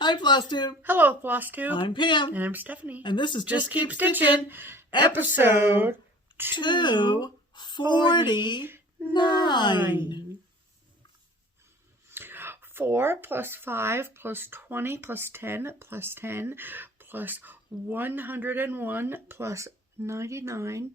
Hi, FlossTube. Hello, FlossTube. I'm Pam. And I'm Stephanie. And this is Just Keep Stitching, episode 249. 4 plus 5 plus 20 plus 10 plus 10 plus 101 plus 99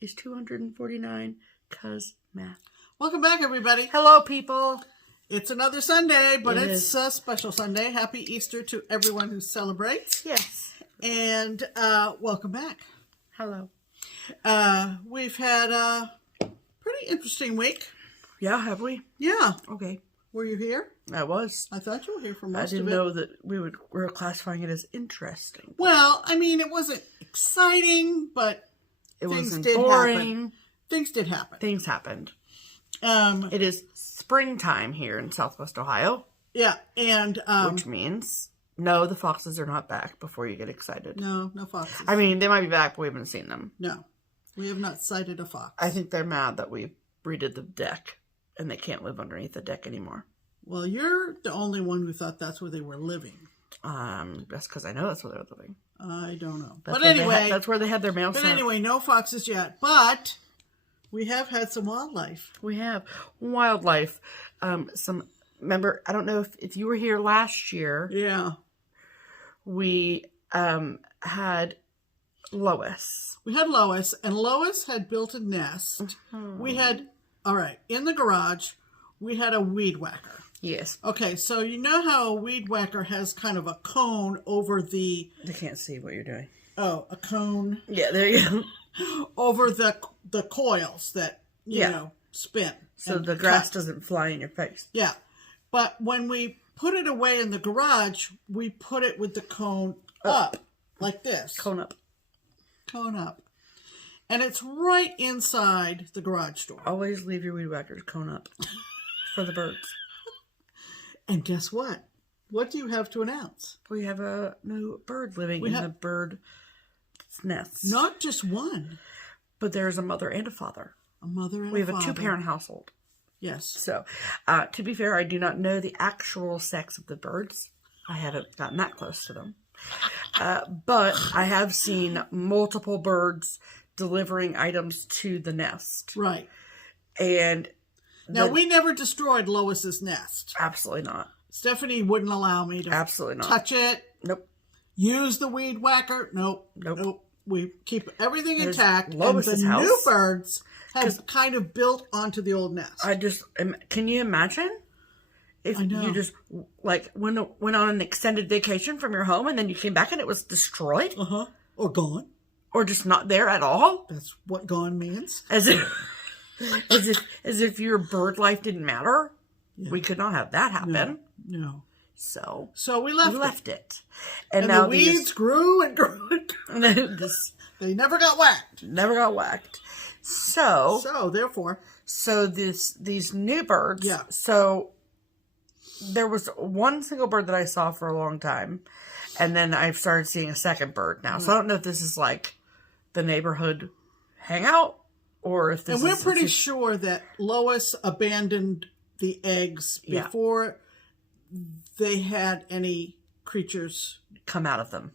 is 249, cause math. Welcome back, everybody. Hello, people. It's another Sunday, but It it's is. a special Sunday. Happy Easter to everyone who celebrates. Yes. And welcome back. Hello. We've had a pretty interesting week. Yeah, have we? Yeah. Okay. Were you here? I was. I thought you were here for most I of didn't it. know that we were classifying it as interesting. Well, I mean, it wasn't exciting, but It things wasn't did boring. happen. Things did happen. Things happened. Um, It is springtime here in Southwest Ohio, yeah, and which means no, the foxes are not back before you get excited. no foxes. I mean, they might be back, but we haven't seen them. No, we have not sighted a fox. I think they're mad that we redid the deck and they can't live underneath the deck anymore. Well, you're the only one who thought that's where they were living. That's because I know that's where they're living. I don't know. That's But where anyway, that's where they had their mail but sent. anyway, no foxes yet. But we have had some wildlife. We have wildlife. Remember, I don't know if you were here last year. Yeah. We had Lois. We had Lois, and Lois had built a nest. We had, all right, in the garage, we had a weed whacker. Yes. Okay, so you know how a weed whacker has kind of a cone over the... They can't see what you're doing. Oh, a cone Yeah, there you go. over the coils that, you Yeah. know, spin. So and the grass cut. doesn't fly in your face. Yeah. But when we put it away in the garage, we put it with the cone up, like this. Cone up. Cone up. And it's right inside the garage door. Always leave your weed whackers cone up for the birds. And guess what? What do you have to announce? We have a new bird living in the bird nest. Not just one. But there's a mother and a father. A mother and We a have father. a two-parent household. Yes. So, to be fair, I do not know the actual sex of the birds. I haven't gotten that close to them. But I have seen multiple birds delivering items to the nest. Right. And now, we never destroyed Lois's nest. Absolutely not. Stephanie wouldn't allow me to Absolutely not. touch it. Nope. Use the weed whacker. Nope. Nope. Nope. We keep everything There's intact. Lois's and the house. new birds have kind of built onto the old nest. Can you imagine if I know. you just like went on an extended vacation from your home and then you came back and it was destroyed? Uh-huh. Or gone. Or just not there at all? That's what gone means. As if your bird life didn't matter? Yeah. We could not have that happen. No. So we left it. And now the weeds grew and grew and grew. They never got whacked. Never got whacked. So therefore. So these new birds. Yeah. So there was one single bird that I saw for a long time. And then I've started seeing a second bird now. So I don't know if this is like the neighborhood hangout or if this is... And we're pretty sure that Lois abandoned the eggs before they had any creatures come out of them.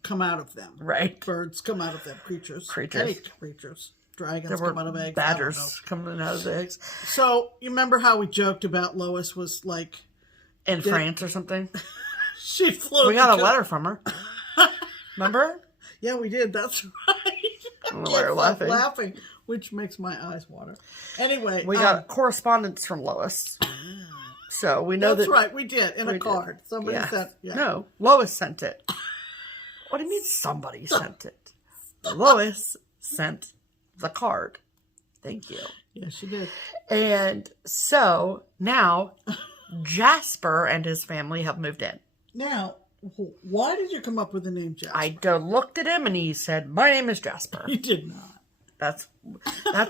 Right. Birds come out of them. Creatures. Any creatures. Dragons come out of eggs. Badgers coming out of the eggs. So, you remember how we joked about Lois was like... In France or something? She flew... We got a letter from her. Remember? Yeah, we did. That's right. We're laughing. Which makes my eyes water. Anyway. We got correspondence from Lois. So we know that's right. We did in a card. Somebody sent. Yeah. No, Lois sent it. What do you mean somebody sent it? Lois sent the card. Thank you. Yes, she did. And so now Jasper and his family have moved in. Now, why did you come up with the name Jasper? I looked at him and he said, "My name is Jasper." He did not. That's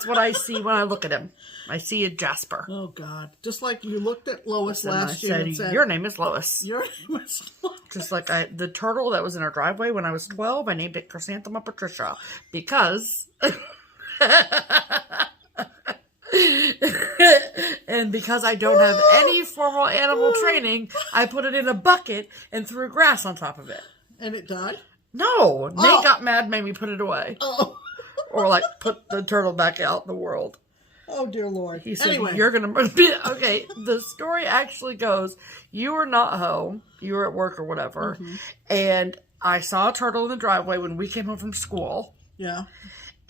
what I see when I look at him. I see a Jasper. Oh, God. Just like you looked at Lois last year and said... Your name is Lois. Your name is Lois. Just like the turtle that was in our driveway when I was 12, I named it Chrysanthemum Patricia. Because... And because I don't have any formal animal training, I put it in a bucket and threw grass on top of it. And it died? No. Nate got mad, made me put it away. Oh. Or like put the turtle back out in the world. Oh, dear Lord. He said, anyway. you're going to... Okay, the story actually goes, you were not home. You were at work or whatever. Mm-hmm. And I saw a turtle in the driveway when we came home from school. Yeah.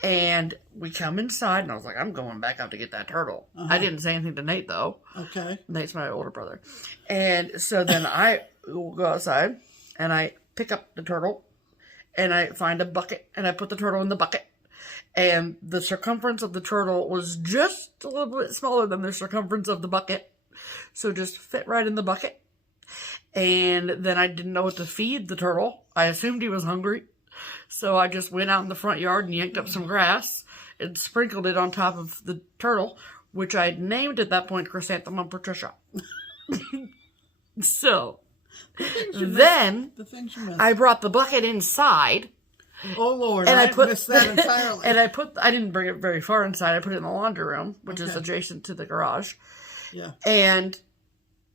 And we come inside, and I was like, I'm going back up to get that turtle. Uh-huh. I didn't say anything to Nate, though. Okay. Nate's my older brother. And so then I will go outside, and I pick up the turtle, and I find a bucket, and I put the turtle in the bucket. And the circumference of the turtle was just a little bit smaller than the circumference of the bucket. So just fit right in the bucket. And then I didn't know what to feed the turtle. I assumed he was hungry. So I just went out in the front yard and yanked up some grass and sprinkled it on top of the turtle, which I had named at that point Chrysanthemum Patricia. So then I brought the bucket inside. Oh, Lord, and I missed that entirely. And I didn't bring it very far inside. I put it in the laundry room, which is adjacent to the garage. Yeah. And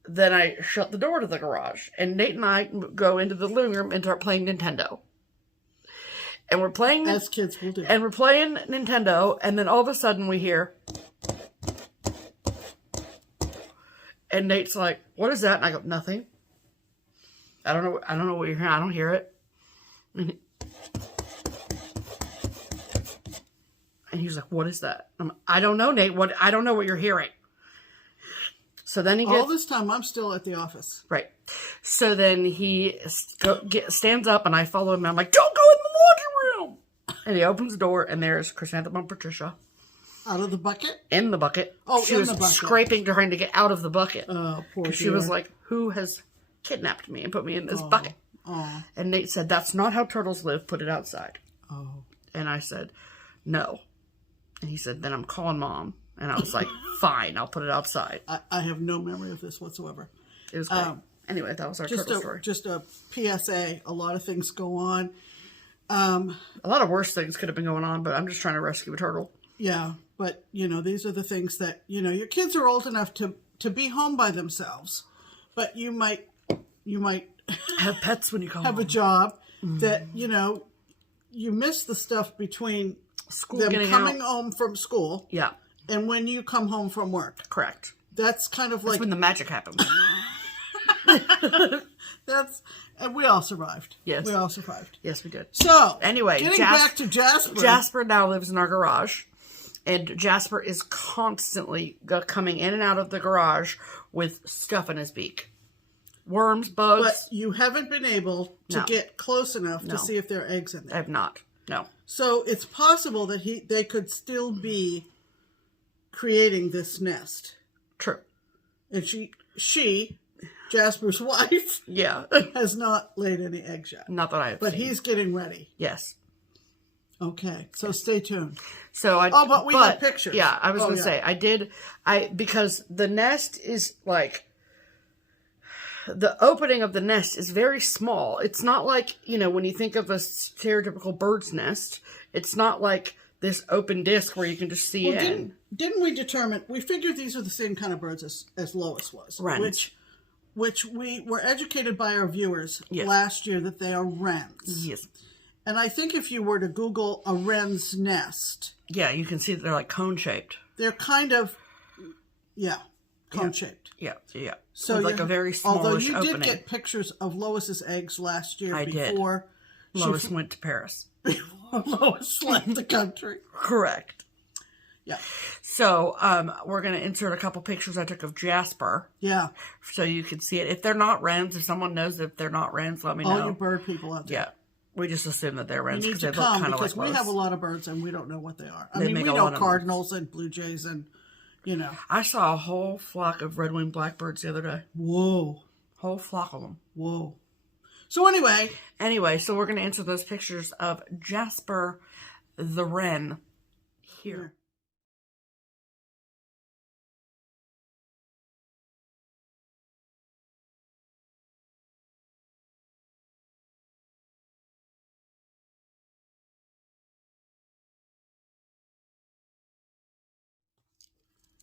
then I shut the door to the garage. And Nate and I go into the living room and start playing Nintendo. And we're playing... As kids will do. And we're playing Nintendo, and then all of a sudden we hear... And Nate's like, what is that? And I go, nothing. I don't know what you're hearing. I don't hear it. And he's like, what is that? I don't know, Nate. I don't know what you're hearing. So then he gets... All this time, I'm still at the office. Right. So then he stands up, and I follow him. And I'm like, don't go in the laundry room. And he opens the door, and there's Chrysanthemum Patricia. Out of the bucket? In the bucket. Oh, she was scraping, trying to get out of the bucket. Oh, poor dear. She was like, who has kidnapped me and put me in this bucket? Oh. And Nate said, that's not how turtles live. Put it outside. Oh. And I said, no. And he said, then I'm calling Mom. And I was like, fine, I'll put it outside. I have no memory of this whatsoever. It was great. Anyway, that was our turtle story. Just a PSA. A lot of things go on. A lot of worse things could have been going on, but I'm just trying to rescue a turtle. Yeah, but, these are the things that, your kids are old enough to be home by themselves. But you might have pets when you come home. Have a job that, you miss the stuff between school them coming home from school. Yeah. And when you come home from work. Correct. That's kind of like... That's when the magic happens. And we all survived. Yes. We all survived. Yes, we did. So, anyway, getting back to Jasper. Jasper now lives in our garage. And Jasper is constantly coming in and out of the garage with stuff in his beak. Worms, bugs. But you haven't been able to get close enough to see if there are eggs in there. I have not. No. So it's possible that they could still be creating this nest. True. And she, Jasper's wife, has not laid any eggs yet. Not that I have seen. But he's getting ready. Yes. Okay, so stay tuned. So but we have pictures. Yeah, I was going to say, because the nest is like, the opening of the nest is very small. It's not like, when you think of a stereotypical bird's nest, it's not like this open disc where you can just see in. Didn't we determine, we figured these are the same kind of birds as Lois was. Wrens. Which we were educated by our viewers last year that they are wrens. Yes. And I think if you were to Google a wren's nest. Yeah, you can see that they're like cone-shaped. They're kind of, cone-shaped. Yeah. So with like a very smallish opening. Although you did get pictures of Lois's eggs last year before Lois went to Paris. Before Lois left the country. Correct. Yeah. So, we're going to insert a couple pictures I took of Jasper. Yeah. So you can see it. If they're not wrens, if someone knows if they're not wrens, let me know. All you bird people out there. Yeah. We just assume that they're wrens because they look kind of like because we Lois. have a lot of birds and we don't know what they are. We know cardinals and blue jays and, I saw a whole flock of red-winged blackbirds the other day. Whoa. Whole flock of them. Whoa. So anyway, so we're going to answer those pictures of Jasper the wren here.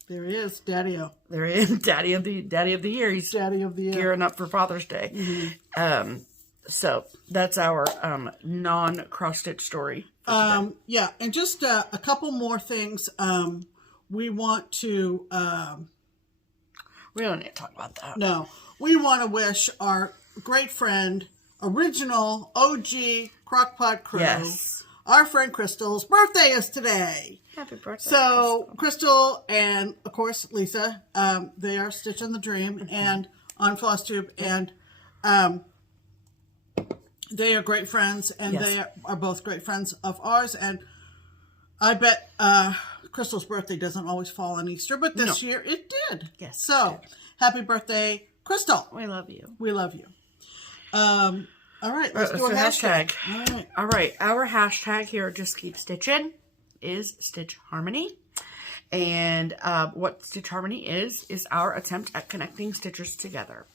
There he is, Daddy-O. There he is, Daddy of the Year. He's Daddy of the Year. Gearing up for Father's Day. Mm-hmm. So that's our non-cross-stitch story. Yeah, and just a couple more things. We want to... we don't need to talk about that. No. We want to wish our great friend, original OG Crockpot Crew, our friend Crystal's birthday is today. Happy birthday, So, Crystal and, of course, Lisa, they are Stitching the Dream and on FlossTube, and they are great friends, and they are both great friends of ours, and I bet Crystal's birthday doesn't always fall on Easter, but this year it did. Yes. So, happy birthday, Crystal. We love you. We love you. All right, let's do a hashtag. All right. Our hashtag here at Just Keep Stitchin' is Stitch Harmony. And what Stitch Harmony is our attempt at connecting stitchers together.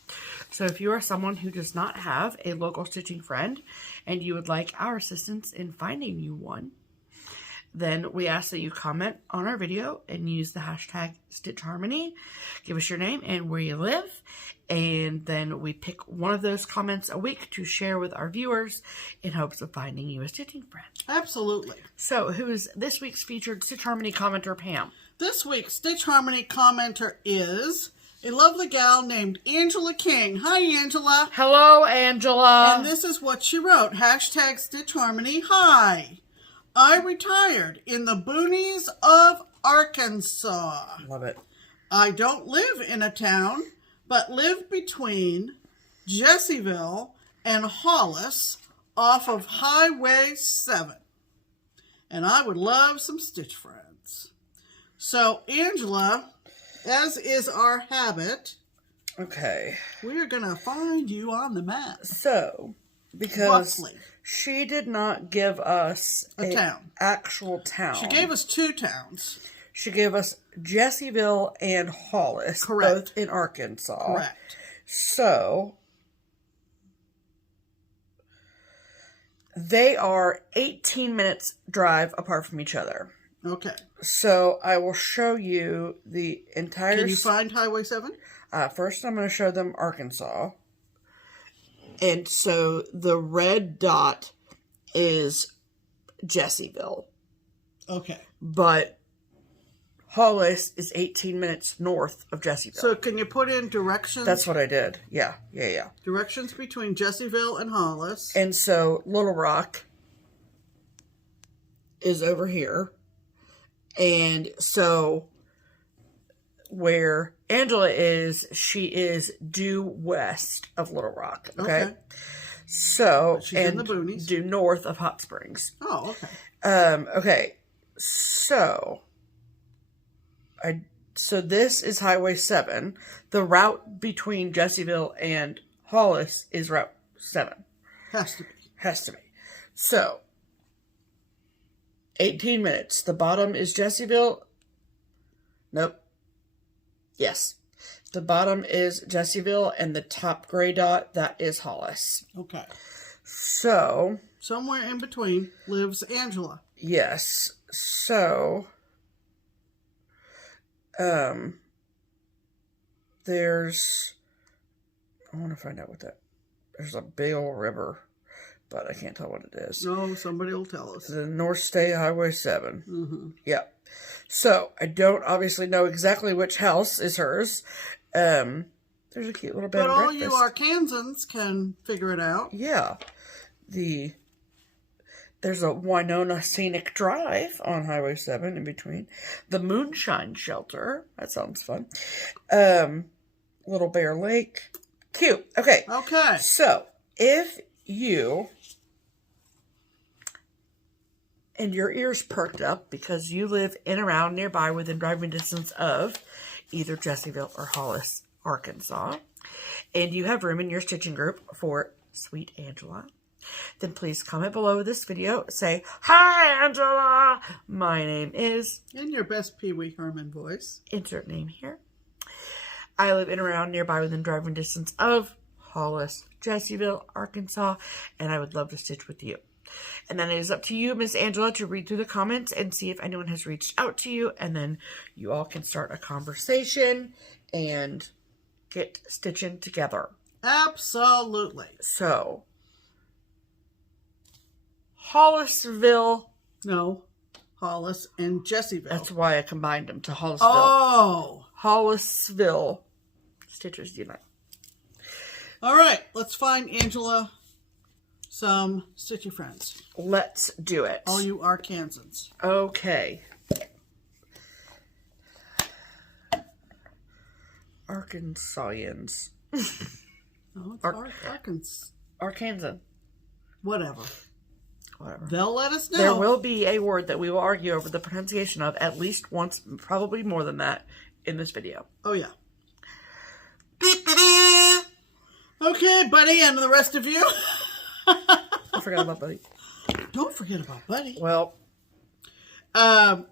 So if you are someone who does not have a local stitching friend and you would like our assistance in finding you one, then we ask that you comment on our video and use the hashtag Stitch Harmony. Give us your name and where you live. And then we pick one of those comments a week to share with our viewers in hopes of finding you a stitching friend. Absolutely. So who is this week's featured Stitch Harmony commenter, Pam? This week's Stitch Harmony commenter is a lovely gal named Angela King. Hi, Angela. Hello, Angela. And this is what she wrote. Hashtag Stitch Harmony. Hi. I retired in the boonies of Arkansas. Love it. I don't live in a town, but live between Jessieville and Hollis off of Highway 7. And I would love some stitch friends. So, Angela, as is our habit, we're going to find you on the map. So, because she did not give us a town. Actual town. She gave us 2 towns. She gave us Jessieville and Hollis, both in Arkansas. Correct. So, they are 18 minutes drive apart from each other. Okay. So, I will show you the entire... Can you find Highway 7? First, I'm going to show them Arkansas. And so, the red dot is Jessieville. Okay. But Hollis is 18 minutes north of Jessieville. So, can you put in directions? That's what I did. Yeah. Directions between Jessieville and Hollis. And so, Little Rock is over here. And so, where Angela is, she is due west of Little Rock. Okay. So, she's in the boonies. Due north of Hot Springs. Oh, okay. Okay. So, this is Highway 7. The route between Jessieville and Hollis is Route 7. Has to be. So, 18 minutes. The bottom is Jessieville. Nope. Yes. The bottom is Jessieville, and the top gray dot, that is Hollis. Okay. So, somewhere in between lives Angela. Yes. So, there's... I want to find out what that... There's a big old river, but I can't tell what it is. No, somebody will tell us. The North State Highway 7. Mm-hmm. Yep. So, I don't obviously know exactly which house is hers. There's a cute little bed and breakfast. But all you Arkansans can figure it out. Yeah. There's a Winona Scenic Drive on Highway 7 in between. The Moonshine Shelter. That sounds fun. Little Bear Lake. Cute. Okay. So, if you... and your ears perked up because you live in, around, nearby, within driving distance of either Jessieville or Hollis, Arkansas, and you have room in your stitching group for Sweet Angela, then please comment below this video. Say, "Hi, Angela. My name is..." in your best Pee Wee Herman voice. Insert name here. I live in, around, nearby, within driving distance of Hollis, Jessieville, Arkansas, and I would love to stitch with you. And then it is up to you, Miss Angela, to read through the comments and see if anyone has reached out to you. And then you all can start a conversation and get stitching together. Absolutely. So, Hollisville. No, Hollis and Jessieville. That's why I combined them to Hollisville. Oh. Hollisville. Stitchers Unite. All right, let's find Angela some stitchy friends. Let's do it. All you Arkansans. Okay. Arkansasians. No, it's Arkansan. Whatever. Whatever. They'll let us know. There will be a word that we will argue over the pronunciation of at least once, probably more than that, in this video. Oh, yeah. Okay, Buddy, and the rest of you. I forgot about Buddy. Don't forget about Buddy. Well, that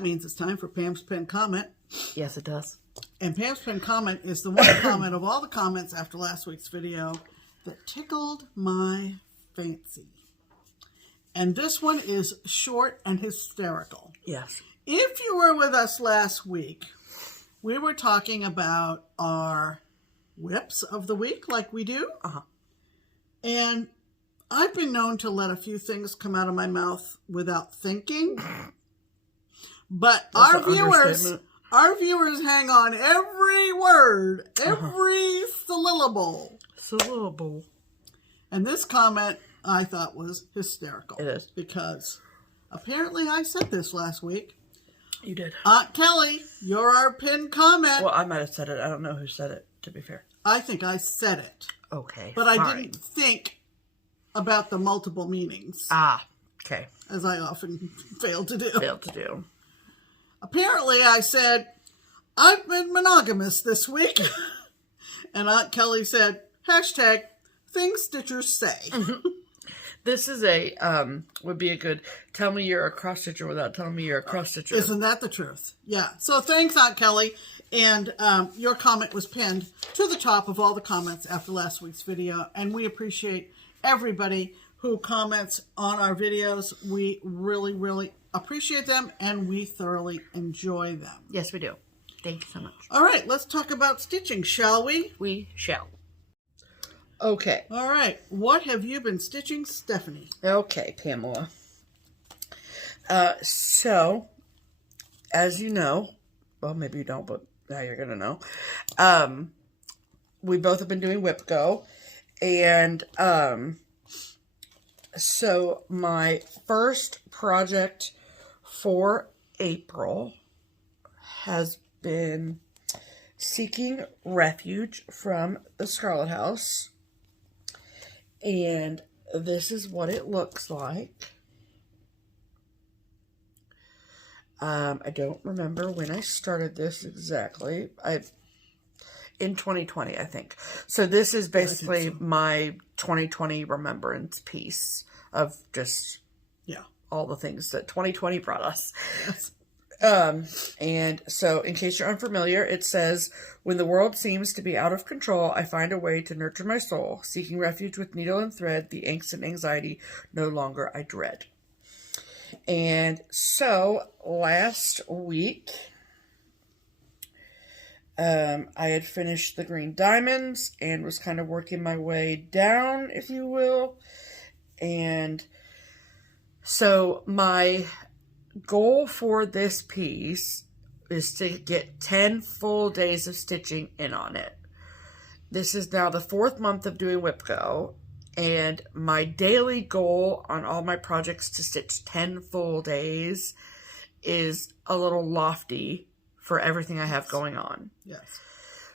means it's time for Pam's Pin Comment. yes, it does. And Pam's Pin Comment is the one comment of all the comments after last week's video that tickled my fancy. And this one is short and hysterical. Yes. If you were with us last week, we were talking about our whips of the week like we do. Uh-huh. And I've been known to let a few things come out of my mouth without thinking. But our viewers hang on every word, every syllable. Syllable. And this comment I thought was hysterical. It is. Because apparently I said this last week. You did. Aunt Kelly, you're our pinned comment. Well, I might have said it. I don't know who said it, to be fair. I think I said it. Okay. But I didn't think about the multiple meanings. Ah, okay. As I often fail to do. Failed to do. Apparently I said, I've been monogamous this week. And Aunt Kelly said, hashtag things stitchers say. This is would be a good, tell me you're a cross stitcher without telling me you're a cross stitcher. Isn't that the truth? Yeah. So thanks, Aunt Kelly. And your comment was pinned to the top of all the comments after last week's video. And we appreciate everybody who comments on our videos. We really, really appreciate them. And we thoroughly enjoy them. Yes, we do. Thank you so much. All right. Let's talk about stitching, shall we? We shall. Okay. All right. What have you been stitching, Stephanie? Okay, Pamela. So, as you know, well, maybe you don't, but now you're going to know. We both have been doing WIPGO. And so my first project for April has been seeking refuge from the Scarlet House. And this is what it looks like. I don't remember when I started this exactly. In 2020, I think. So this is basically my 2020 remembrance piece of just all the things that 2020 brought us. Yes. And so, in case you're unfamiliar, it says, when the world seems to be out of control, I find a way to nurture my soul. Seeking refuge with needle and thread, the angst and anxiety no longer I dread. And so, last week, I had finished the green diamonds and was kind of working my way down, if you will. And so, my goal for this piece is to get 10 full days of stitching in on it. This is now the 4th month of doing WIPGO, and my daily goal on all my projects to stitch 10 full days is a little lofty for everything I have going on. Yes.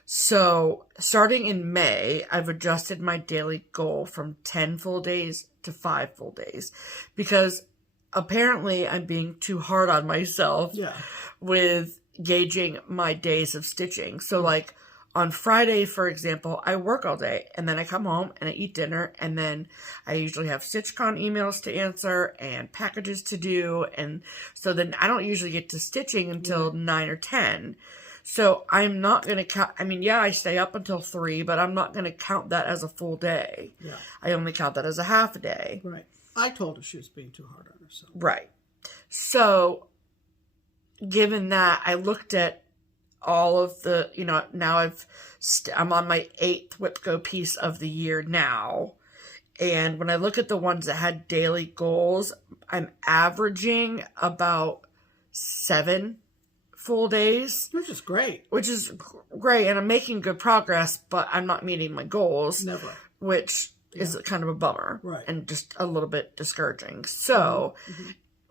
So, starting in May, I've adjusted my daily goal from 10 full days to 5 full days, because apparently I'm being too hard on myself with gauging my days of stitching. So like on Friday, for example, I work all day and then I come home and I eat dinner, and then I usually have StitchCon emails to answer and packages to do. And so then I don't usually get to stitching until 9 or 10. So I'm not going to count. I mean, yeah, I stay up until 3, but I'm not going to count that as a full day. Yeah. I only count that as a half a day. Right. I told her she was being too hard on herself. Right. So given that, I looked at all of the, now I'm on my 8th WIPGO piece of the year now. And when I look at the ones that had daily goals, I'm averaging about 7 full days. Which is great. Which is great. And I'm making good progress, but I'm not meeting my goals. Never. Which is kind of a bummer. Right. And just a little bit discouraging. So,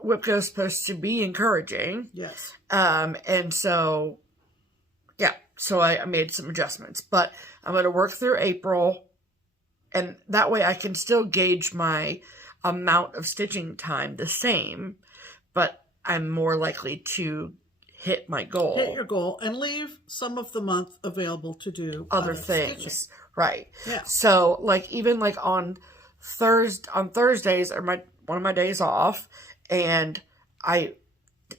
WIPGO is supposed to be encouraging. Yes. And so, yeah. So I made some adjustments. But I'm going to work through April. And that way I can still gauge my amount of stitching time the same. But I'm more likely to hit my goal. Hit your goal and leave some of the month available to do other things. Stitching. Right. Yeah. So even on Thursdays are one of my days off, and I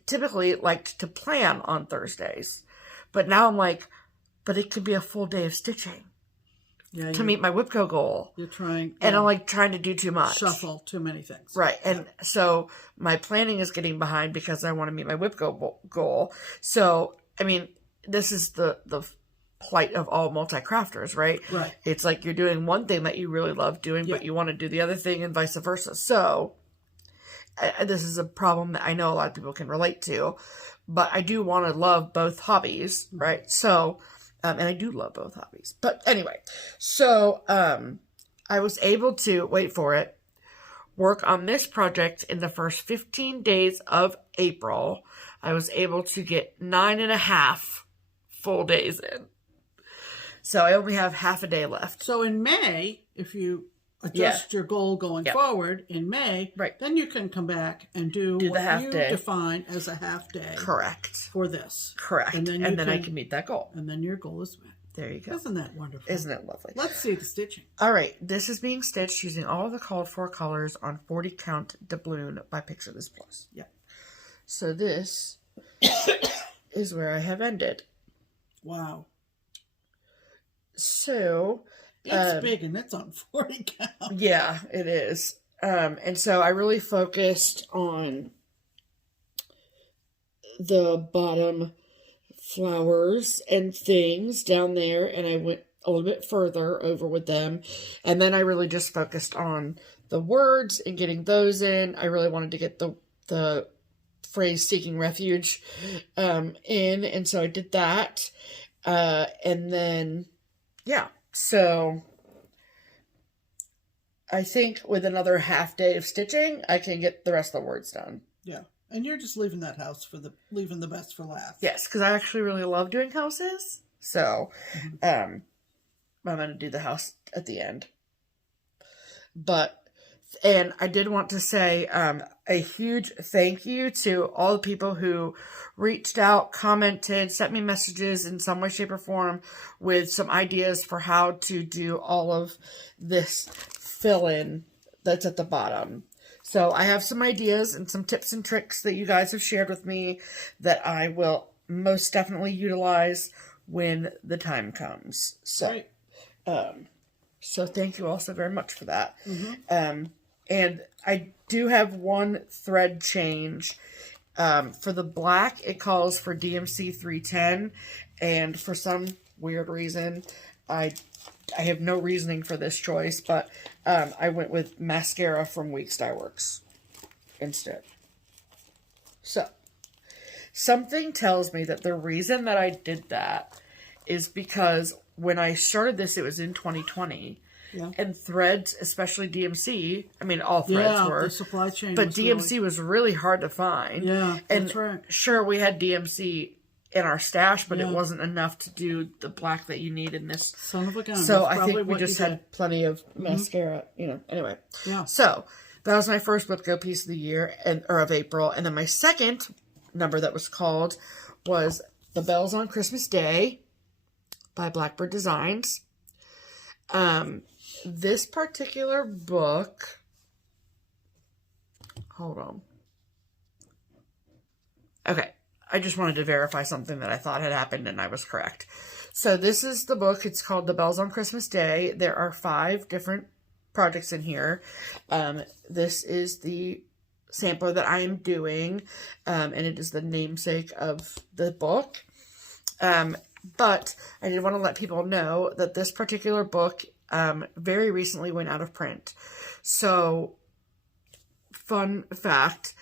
typically liked to plan on Thursdays. But now I'm like, but it could be a full day of stitching. Yeah, to meet my WIPGO goal. You're trying. And I'm trying to do too much. Shuffle too many things. Right. And so my planning is getting behind because I want to meet my WIPGO goal. So, I mean, this is the plight of all multi-crafters, right? Right. It's like you're doing one thing that you really love doing, but you want to do the other thing and vice versa. So, this is a problem that I know a lot of people can relate to, but I do want to love both hobbies, right? So, and I do love both hobbies. But anyway, so I was able to, wait for it, work on this project in the first 15 days of April. I was able to get 9.5 full days in. So I only have half a day left. So in May, if you adjust your goal going forward in May, then you can come back and do what the half you day. Define as a half day. Correct. For this. Correct. And then I can meet that goal. And then your goal is met. There you go. Isn't that wonderful? Isn't it lovely? Let's see the stitching. All right. This is being stitched using all the called for colors on 40 count doubloon by Picture This Plus. Yeah. So this is where I have ended. Wow. So it's big and it's on 40 count. Yeah, it is. And so I really focused on the bottom flowers and things down there, and I went a little bit further over with them. And then I really just focused on the words and getting those in. I really wanted to get the phrase seeking refuge in, and so I did that. And then, yeah, so I think with another half day of stitching, I can get the rest of the words done. Yeah. And you're just leaving that house leaving the best for last. Yes, because I actually really love doing houses. So, I'm going to do the house at the end. And I did want to say a huge thank you to all the people who reached out, commented, sent me messages in some way, shape, or form with some ideas for how to do all of this fill-in that's at the bottom. So I have some ideas and some tips and tricks that you guys have shared with me that I will most definitely utilize when the time comes. So, so thank you all so very much for that. And I do have one thread change. For the black, it calls for DMC 310, and for some weird reason, I have no reasoning for this choice, but I went with mascara from Weeks Dye Works instead. So, something tells me that the reason that I did that is because when I started this, it was in 2020. Yeah. And threads, especially DMC, I mean, all threads were. The supply chain but DMC was really hard to find. Yeah, that's right. Sure, we had DMC in our stash, but it wasn't enough to do the black that you need in this. Son of a gun. So I think we just had plenty of mascara, anyway. Yeah. So that was my first WIPGO piece of the year, or of April. And then my second number that was called was The Bells on Christmas Day by Blackbird Designs. This particular book, hold on. Okay. I just wanted to verify something that I thought had happened, and I was correct. So this is the book. It's called The Bells on Christmas Day. There are 5 different projects in here. This is the sampler that I am doing, and it is the namesake of the book. But I did want to let people know that this particular book very recently went out of print. So, fun fact,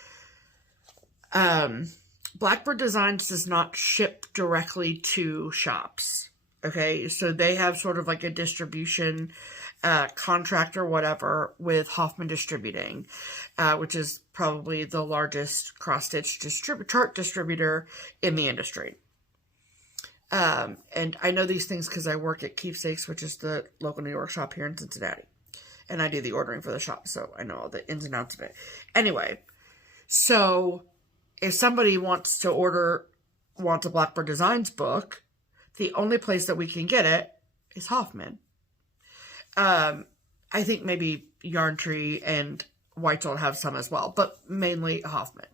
Blackbird Designs does not ship directly to shops. Okay, so they have sort of like a distribution contract or whatever with Hoffman Distributing, which is probably the largest cross-stitch chart distributor in the industry. And I know these things because I work at Keepsakes, which is the local New York shop here in Cincinnati. And I do the ordering for the shop, so I know all the ins and outs of it. Anyway, so if somebody wants a Blackbird Designs book, the only place that we can get it is Hoffman. I think maybe Yarn Tree and Whitehall have some as well, but mainly Hoffman.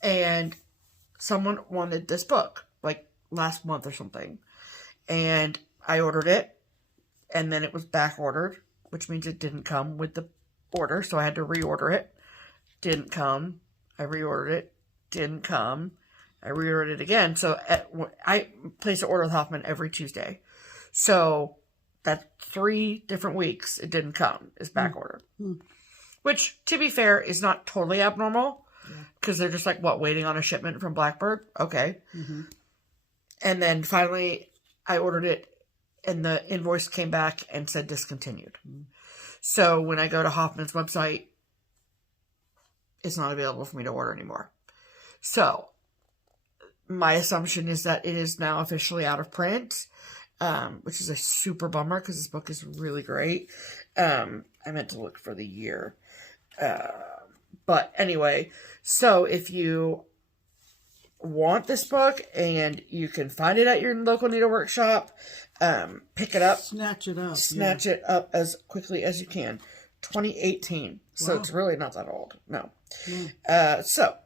And someone wanted this book, like last month or something. And I ordered it, and then it was back ordered, which means it didn't come with the order, so I had to reorder it. Didn't come. I reordered it. Didn't come. I reordered it again. So I place an order with Hoffman every Tuesday. So that's 3 different weeks it didn't come. It's back ordered. Which, to be fair, is not totally abnormal. Because they're just like, what, waiting on a shipment from Blackbird? Okay. And then finally, I ordered it, and the invoice came back and said discontinued. So when I go to Hoffman's website, it's not available for me to order anymore. So my assumption is that it is now officially out of print, which is a super bummer because this book is really great. I meant to look for the year. But anyway, so if you want this book and you can find it at your local needlework shop, pick it up. Snatch it up. Snatch it up as quickly as you can. 2018. So it's really not that old. No. So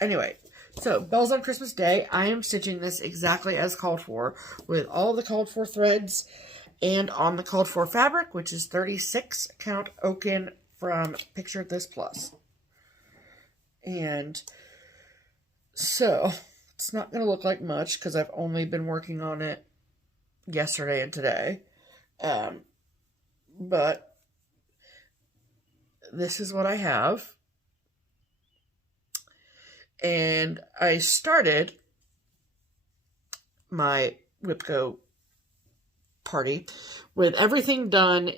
anyway, so Bells on Christmas Day, I am stitching this exactly as called for with all the called for threads and on the called for fabric, which is 36 count Oaken from Picture This Plus. And so it's not going to look like much because I've only been working on it yesterday and today. But this is what I have. And I started my WIPGO party with everything done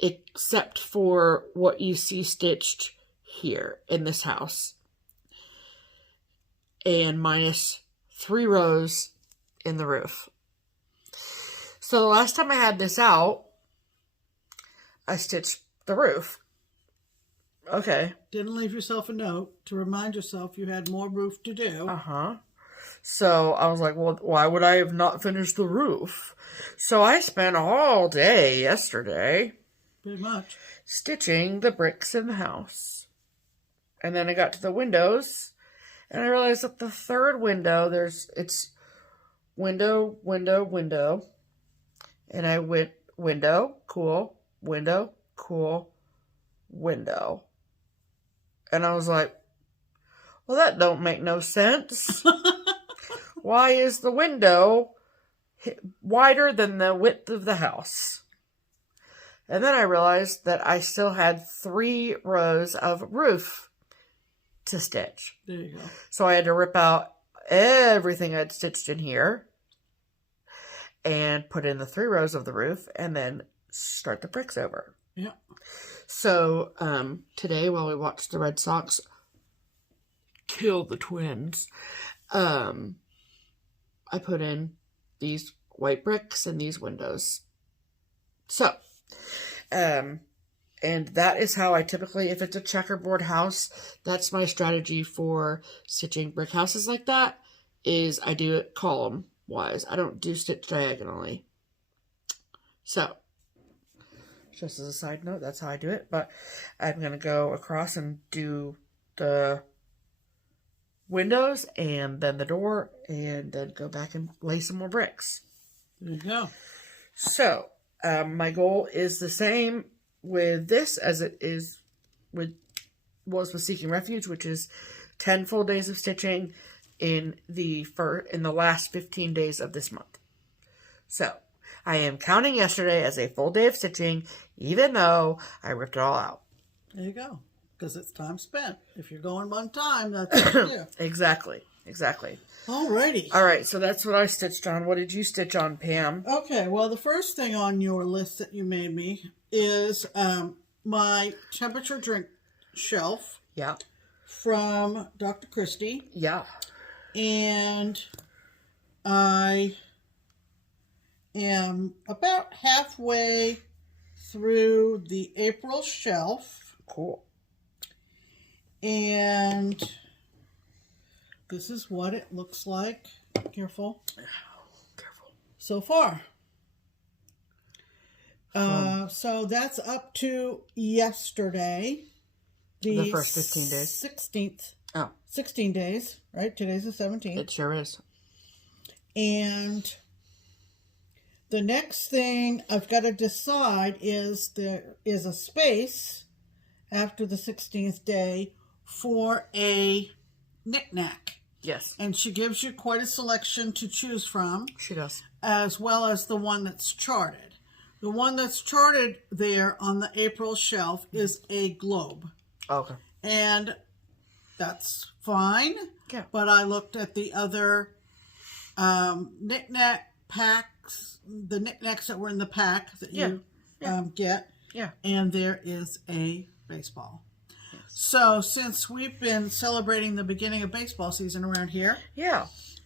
except for what you see stitched here in this house. And minus 3 rows in the roof. So the last time I had this out, I stitched the roof. Okay. Didn't leave yourself a note to remind yourself you had more roof to do. So I was like, well, why would I have not finished the roof? So I spent all day yesterday Pretty much stitching the bricks in the house. And then I got to the windows, and I realized that the third window, it's window, window, window. And I went window, cool, window, cool, window. And I was like, well, that don't make no sense. Why is the window wider than the width of the house? And then I realized that I still had 3 rows of roof to stitch. There you go. So I had to rip out everything I'd stitched in here and put in the 3 rows of the roof and then start the bricks over. Yeah. So today, while we watched the Red Sox kill the Twins, I put in these white bricks and these windows. So, and that is how I typically, if it's a checkerboard house, that's my strategy for stitching brick houses like that, is I do it column wise. I don't do stitch diagonally. So, just as a side note, that's how I do it. But I'm going to go across and do the windows and bend the door and then go back and lay some more bricks. There you go. So, my goal is the same with this as it is with Seeking Refuge, which is 10 full days of stitching in the last 15 days of this month. So, I am counting yesterday as a full day of stitching, even though I ripped it all out. There you go. Because it's time spent. If you're going one time, that's what you do. Exactly. Alrighty. All right, so that's what I stitched on. What did you stitch on, Pam? Okay, well, the first thing on your list that you made me is my temperature drink shelf. Yeah. From Dr. Christie. Yeah. And I am about halfway through the April shelf. Cool. And this is what it looks like. Careful. Careful. So far. So that's up to yesterday. The first 15 days. 16th. Oh. 16 days, right? Today's the 17th. It sure is. And the next thing I've got to decide is there is a space after the 16th day for a knick-knack. Yes. And she gives you quite a selection to choose from. She does. As well as the one that's charted. The one that's charted there on the April shelf is a globe. Okay. And that's fine. Yeah. But I looked at the other knick-knack packs, the knick-knacks that were in the pack that you get. Yeah. And there is a baseball. Yes. So since we've been celebrating the beginning of baseball season around here,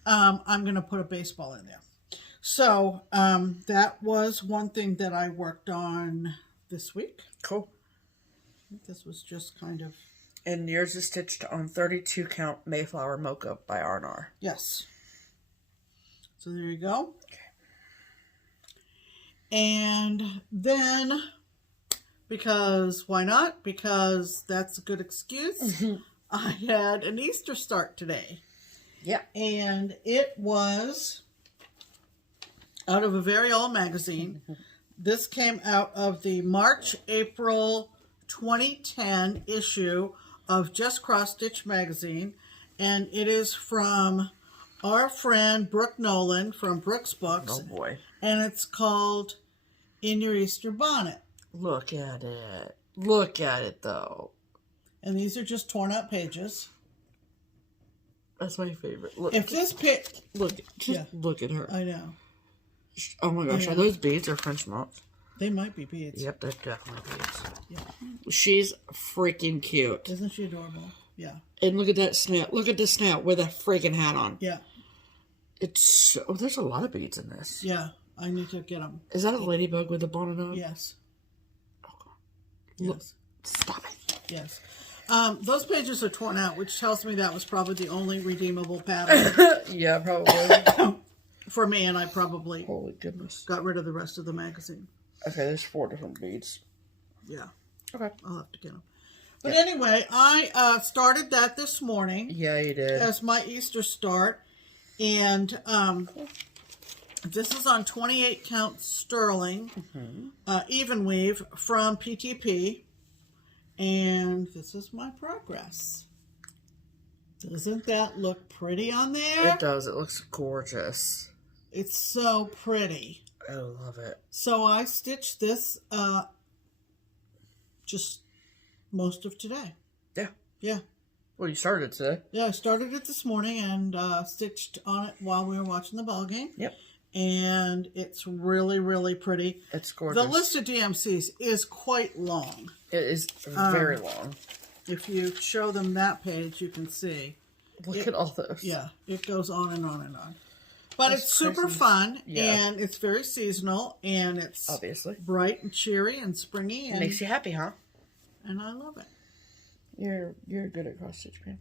I'm going to put a baseball in there. So that was one thing that I worked on this week. Cool. I think this was just kind of... And yours is stitched on 32 count Mayflower Mocha by R&R. Yes. So there you go. Okay. And then, because why not? Because that's a good excuse. I had an Easter start today. Yeah. And it was out of a very old magazine. This came out of the March-April 2010 issue of Just Cross Stitch magazine, and it is from our friend Brooke Nolan from Brooks Books. Oh boy. And it's called In Your Easter Bonnet. Look at it. Look at it though. And these are just torn out pages. That's my favorite. Look. If this page... Look at her. I know. Oh my gosh, are those beads or French knots? They might be beads. Yep, they're definitely beads. Yeah. She's freaking cute. Isn't she adorable? Yeah. And look at that snout. Look at the snout with a freaking hat on. Yeah. It's so... Oh, there's a lot of beads in this. Yeah. I need to get them. Is that a ladybug with a bonnet on? Yes. Oh, God. Yes. Look, stop it. Yes. Those pages are torn out, which tells me that was probably the only redeemable pattern. Yeah, probably. For me, and I probably Holy goodness. got rid of the rest of the magazine. Okay, there's 4 different beads. Yeah. Okay. I'll have to get them. But anyway, I started that this morning. Yeah, you did. As my Easter start. And this is on 28 count sterling, even weave from PTP. And this is my progress. Doesn't that look pretty on there? It does. It looks gorgeous. It's so pretty. I love it. So I stitched this just most of today. Yeah. Yeah. Well, you started today. Yeah, I started it this morning and stitched on it while we were watching the ball game. Yep. And it's really, really pretty. It's gorgeous. The list of DMCs is quite long. It is very long. If you show them that page, you can see. Look at all those. Yeah, it goes on and on and on. But That's it's super Christmas. fun, Yeah. and it's very seasonal, and it's obviously bright and cheery and springy. And, it makes you happy, huh? And I love it. You're good at cross stitch, man.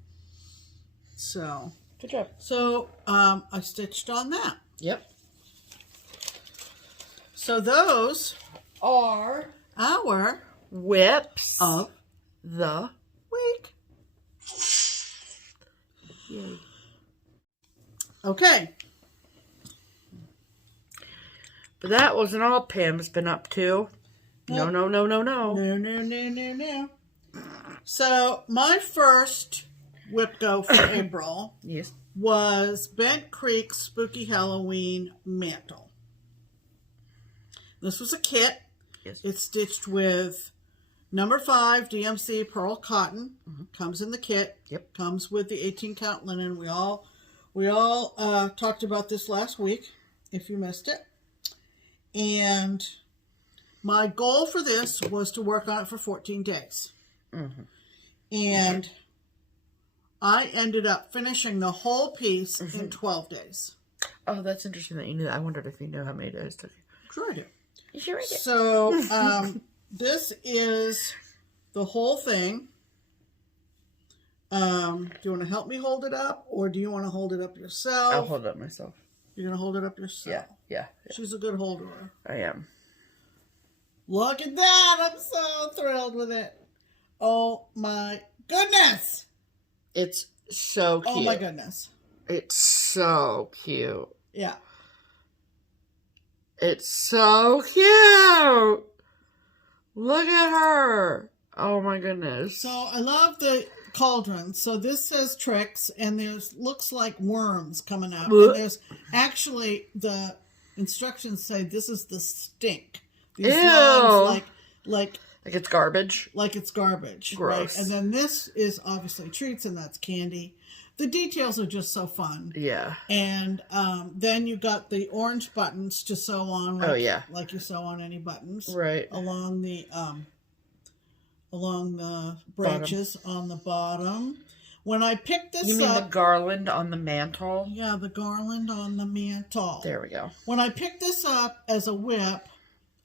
So good job. So I stitched on that. Yep. So those are our whips of the week. Yay. Okay. But that wasn't all Pam's been up to. No, no, no, no, no. No, no, no, no, no. So, my first WIPGO for April Yes. was Bent Creek Spooky Halloween Mantle. This was a kit. Yes. It's stitched with number 5 DMC Pearl Cotton. Comes in the kit. Yep. Comes with the 18 count linen. We all talked about this last week, if you missed it. And my goal for this was to work on it for 14 days. And I ended up finishing the whole piece in 12 days. Oh, that's interesting that you knew that. I wondered if you knew how many days it took you. Sure I do. You sure I did. So, this is the whole thing. Do you want to help me hold it up, or do you want to hold it up yourself? I'll hold it up myself. You're going to hold it up yourself? Yeah. She's a good holder. I am. Look at that. I'm so thrilled with it. Oh, my goodness. It's so cute. Oh, my goodness. It's so cute. Yeah. It's so cute. Look at her. Oh, my goodness. So, I love the cauldron. So, this says tricks, and there's looks like worms coming out. And there's actually, the instructions say this is the stink. These Ew. lines like it's garbage. Like it's garbage. Gross. Right? And then this is obviously treats, and that's candy. The details are just so fun. Yeah. And then you got the orange buttons to sew on. Like, oh, yeah. Like you sew on any buttons. Right. Along the branches on the bottom. When I picked this up... You mean the garland on the mantle? Yeah, the garland on the mantle. There we go. When I picked this up as a whip,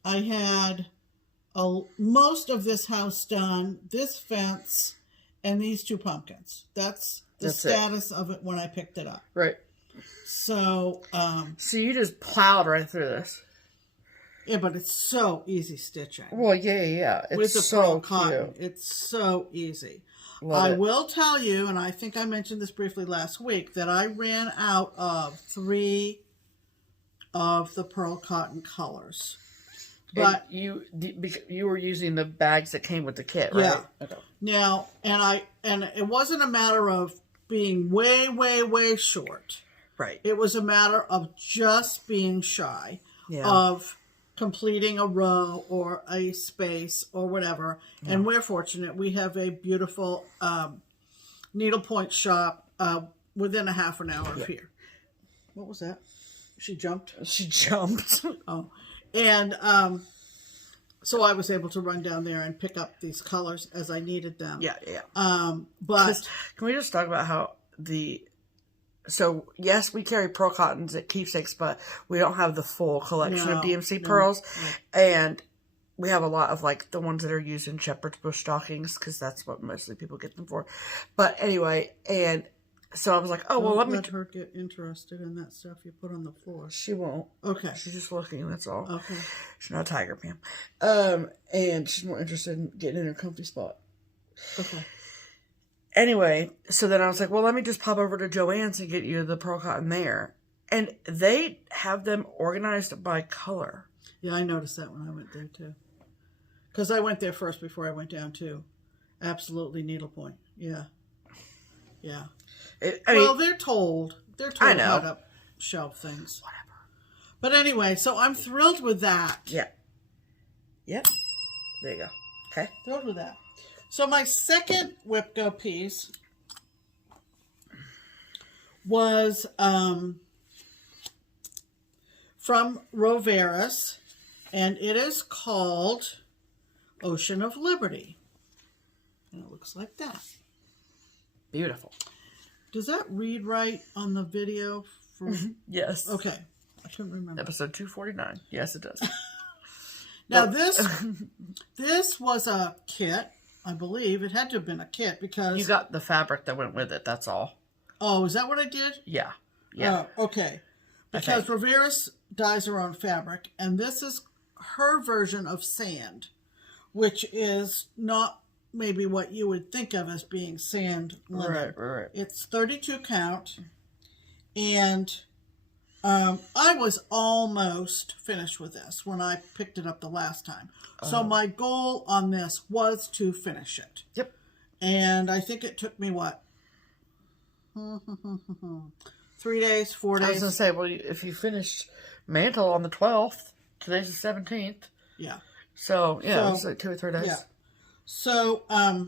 I had most of this house done, this fence, and these 2 pumpkins. That's the status of it when I picked it up. Right. So, so you just plowed right through this. Yeah, but it's so easy stitching. Well, yeah. It's with the so pearl cotton. cute. It's so easy. Love it. Will tell you, and I think I mentioned this briefly last week, that I ran out of 3 of the pearl cotton colors. But and you were using the bags that came with the kit, right? Yeah. Okay. Now, and it wasn't a matter of being way, way, way short. Right. It was a matter of just being shy of completing a row or a space or whatever. Yeah. And we're fortunate. We have a beautiful needlepoint shop within a half an hour of here. What was that? She jumped? She jumped. Oh. And so I was able to run down there and pick up these colors as I needed them. Yeah. But can we just talk about how so yes, we carry pearl cottons at Keepsakes, but we don't have the full collection of DMC pearls. No. And we have a lot of like the ones that are used in shepherd's bush stockings, because that's what mostly people get them for. But anyway, and so I was like, oh, well, let her get interested in that stuff you put on the floor. She won't. Okay. She's just looking, that's all. Okay. She's not a tiger, Pam. And she's more interested in getting in her comfy spot. Okay. Anyway, so then I was like, well, let me just pop over to Joann's and get you the pearl cotton there. And they have them organized by color. Yeah, I noticed that when I went there, too. Because I went there first before I went down, too. Absolutely needlepoint. Yeah. Yeah. They're told. I know how to shelf things. Whatever. But anyway, so I'm thrilled with that. Yeah. Yep. There you go. Okay. Thrilled with that. So my second WIPGO piece was from Roveris, and it is called Ocean of Liberty. And it looks like that. Beautiful. Does that read right on the video? Yes. Okay. I couldn't remember. Episode 249. Yes, it does. Now this was a kit. I believe it had to have been a kit because... You got the fabric that went with it, that's all. Oh, is that what I did? Yeah. Oh, okay. Because Roveris dyes her own fabric, and this is her version of sand, which is not maybe what you would think of as being sand linen. Right. It's 32 count, and I was almost finished with this when I picked it up the last time. So my goal on this was to finish it. Yep. And I think it took me, what? 3 days, 4 days? I was going to say, well, if you finished Mantle on the 12th, today's the 17th. Yeah. So, yeah, it was like 2 or 3 days. Yeah. So, I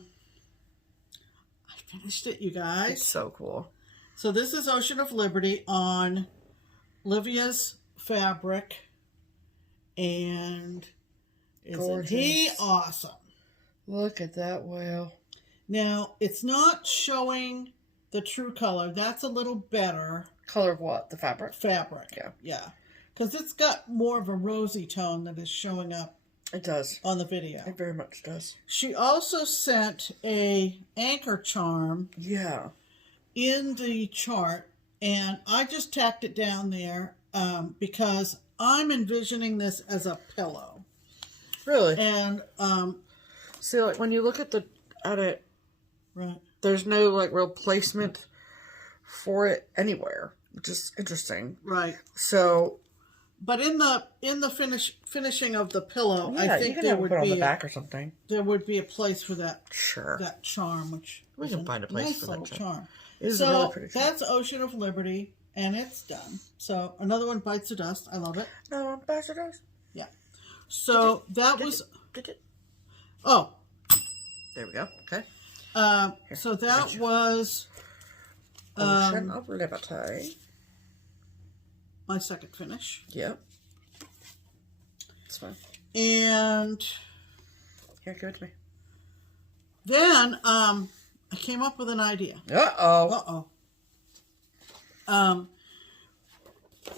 finished it, you guys. It's so cool. So this is Ocean of Liberty on Livia's fabric. And isn't he awesome? Look at that whale. Now, it's not showing the true color. That's a little better. Color of what? The fabric? Fabric. Yeah. Yeah. Because it's got more of a rosy tone that is showing up. It does. On the video. It very much does. She also sent a anchor charm. Yeah. In the chart. And I just tacked it down there because I'm envisioning this as a pillow. Really? And see, like when you look at it, right, there's no like real placement for it anywhere, which is interesting. Right. So, but in the finishing of the pillow, yeah, I think you there would would be be on the back or something. There would be a place for that. Sure. That charm, which we can find a place nice for that little charm. It is so a really pretty charm. That's Ocean of Liberty, and it's done. So another one bites the dust. I love it. No, ambassadors. Yeah. So that was. Did it? Oh. There we go. Okay. So that was Ocean of Liberty. My second finish. Yep. It's fine. And here, give it to me. Then I came up with an idea. Uh-oh.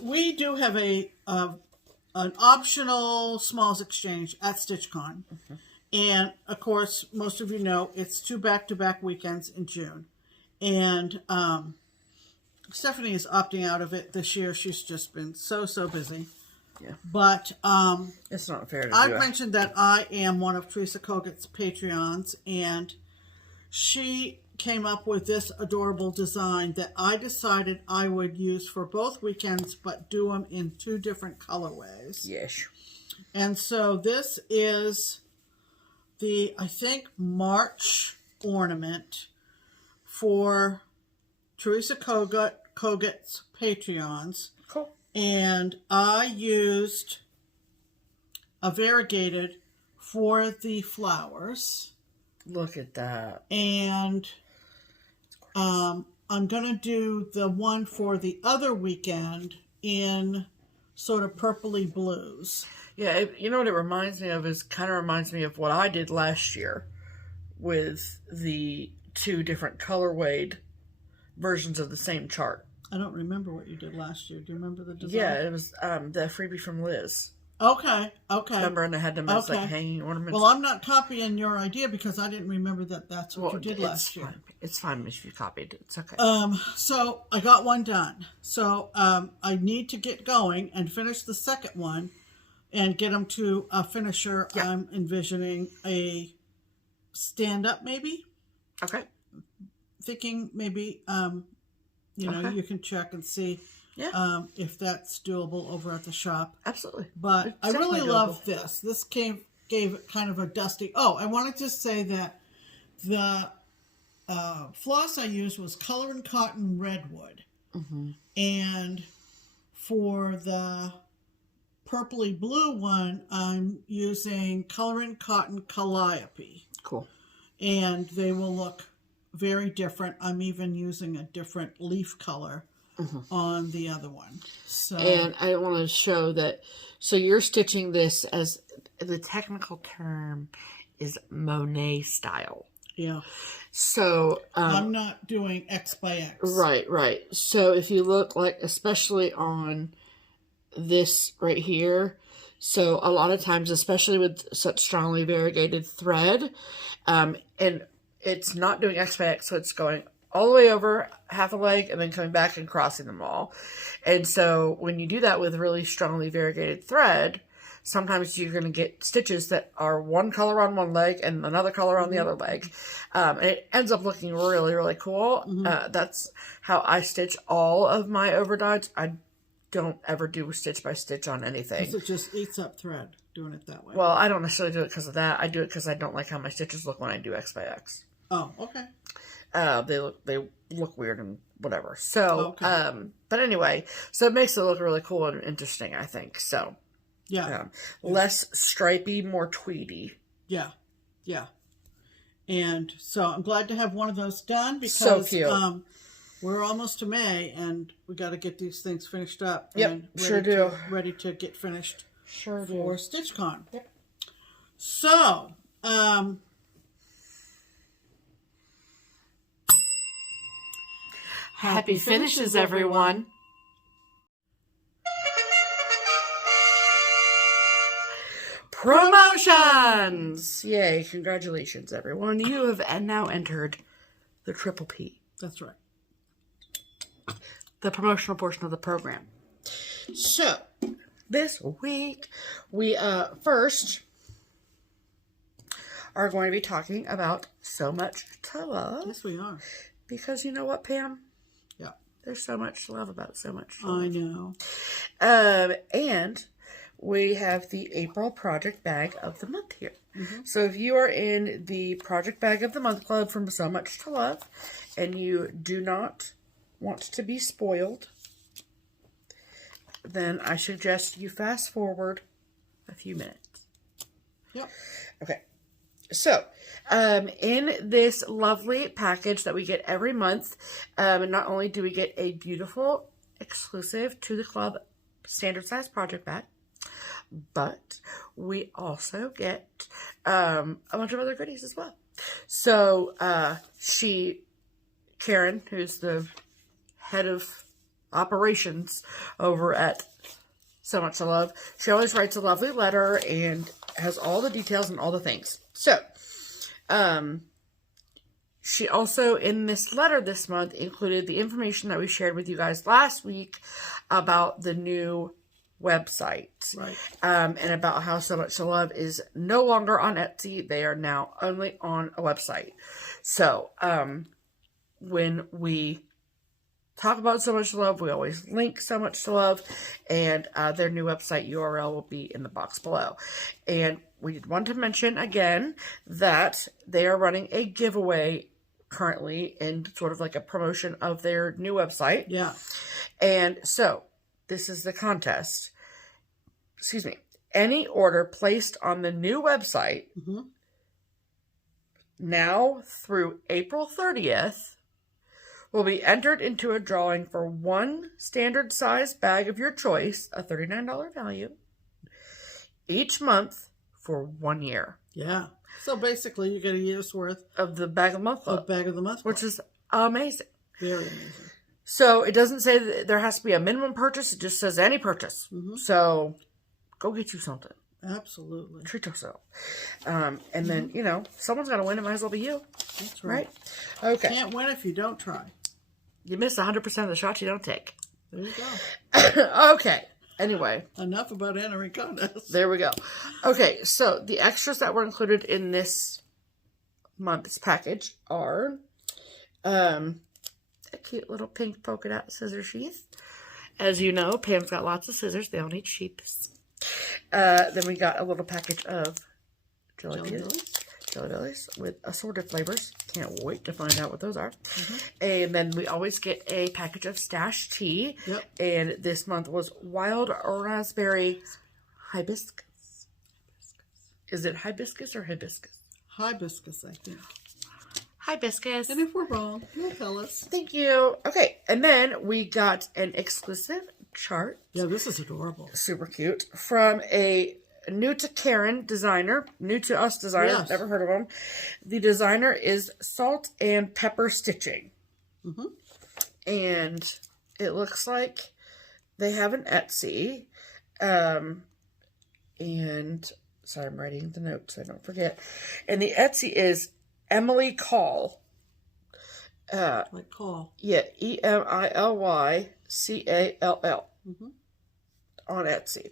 We do have an optional smalls exchange at StitchCon. Mm-hmm. And, of course, most of you know, it's 2 back-to-back weekends in June. And Stephanie is opting out of it this year. She's just been so busy. Yeah. But it's not fair to I've mentioned that I am one of Teresa Koget's Patreons, and she came up with this adorable design that I decided I would use for both weekends, but do them in 2 different colorways. Yes. And so this is the, I think, March ornament for Teresa Koget's Patreons. Cool. And I used a variegated for the flowers. Look at that. And I'm going to do the one for the other weekend in sort of purpley blues. Yeah, you know what it reminds me of is kind of reminds me of what I did last year with the 2 different colorwayed versions of the same chart. I don't remember what you did last year. Do you remember the design? Yeah, it was the freebie from Liz. Okay. Remember, and I had them as like hanging ornaments. Well, I'm not copying your idea because I didn't remember that that's what you did last year. It's fine if you copied it. It's okay. So I got one done. So I need to get going and finish the second one and get them to a finisher. Yeah. I'm envisioning a stand-up maybe. Okay. Thinking maybe, you can check and see if that's doable over at the shop. Absolutely. But I really love this. This gave it kind of a dusty. Oh, I wanted to say that the floss I used was Color and Cotton Redwood. Mm-hmm. And for the purpley blue one, I'm using Color and Cotton Calliope. Cool. And they will look very different. I'm even using a different leaf color on the other one. So, and I want to show that. So you're stitching this as the technical term is Monet style. Yeah. So I'm not doing X by X. Right. So if you look like, especially on this right here, so a lot of times, especially with such strongly variegated thread, and it's not doing X by X, so it's going all the way over half a leg and then coming back and crossing them all. And so when you do that with really strongly variegated thread, sometimes you're going to get stitches that are one color on one leg and another color on the other leg. And it ends up looking really, really cool. That's how I stitch all of my overdyes. I don't ever do stitch by stitch on anything. Because it just eats up thread doing it that way. Well, I don't necessarily do it because of that. I do it because I don't like how my stitches look when I do X by X. Oh, okay. They look weird and whatever. So, but anyway, so it makes it look really cool and interesting, I think. So, less stripy, more tweedy. Yeah, yeah. And so I'm glad to have one of those done because so cute. We're almost to May and we got to get these things finished up. Yep, and ready to get finished for StitchCon. Yep. So, happy finishes, everyone. Promotions! Yay, congratulations, everyone. You have now entered the Triple P. That's right. The promotional portion of the program. So, this week, we first are going to be talking about SewMuch2Luv. Yes, we are. Because you know what, Pam? Yeah. There's so much to love about SewMuch2Luv. I know. And we have the April Project Bag of the Month here. So if you are in the Project Bag of the Month Club from SewMuch2Luv and you do not want to be spoiled, then I suggest you fast forward a few minutes. Yep. Okay. So, in this lovely package that we get every month, not only do we get a beautiful, exclusive to the club standard size project bag, but we also get a bunch of other goodies as well. So, Karen, who's the head of operations over at SewMuch2Luv, she always writes a lovely letter and has all the details and all the things. So, she also, in this letter this month, included the information that we shared with you guys last week about the new website. Right. And about how SewMuch2Luv is no longer on Etsy. They are now only on a website. So, when we talk about SewMuch2Luv, we always link SewMuch2Luv, and their new website URL will be in the box below. And we did want to mention again that they are running a giveaway currently in sort of like a promotion of their new website. Yeah. And so this is the contest. Excuse me. Any order placed on the new website now through April 30th will be entered into a drawing for one standard size bag of your choice, a $39 value, each month for 1 year. Yeah. So basically, you get a year's worth of the Bag of the Month Club. Bag of the Month Club. Which is amazing. Very amazing. So it doesn't say that there has to be a minimum purchase. It just says any purchase. So go get you something. Absolutely. Treat yourself. And then, you know, someone's got to win. It might as well be you. That's right. Okay. Can't win if you don't try. You miss 100% of the shots you don't take. There you go. Okay. Anyway. Enough about entering contests. There we go. Okay. So the extras that were included in this month's package are a cute little pink polka dot scissor sheath. As you know, Pam's got lots of scissors. They all need sheaths. Then we got a little package of Jelly Bellies with assorted flavors. Can't wait to find out what those are. And then we always get a package of Stash tea. Yep. And this month was Wild Raspberry Hibiscus. Is it hibiscus or hibiscus? Hibiscus, I think. Hibiscus. And if we're wrong, you'll tell us. Thank you. Okay. And then we got an exclusive chart. Yeah, this is adorable. Super cute. From a new to Karen designer, new to us designer, Yes. never heard of them. The designer is Salt and Pepper Stitching. And it looks like they have an Etsy. And sorry, I'm writing the notes so I don't forget. And the Etsy is Emilycall. Like call. Yeah, EMILYCALL. On Etsy.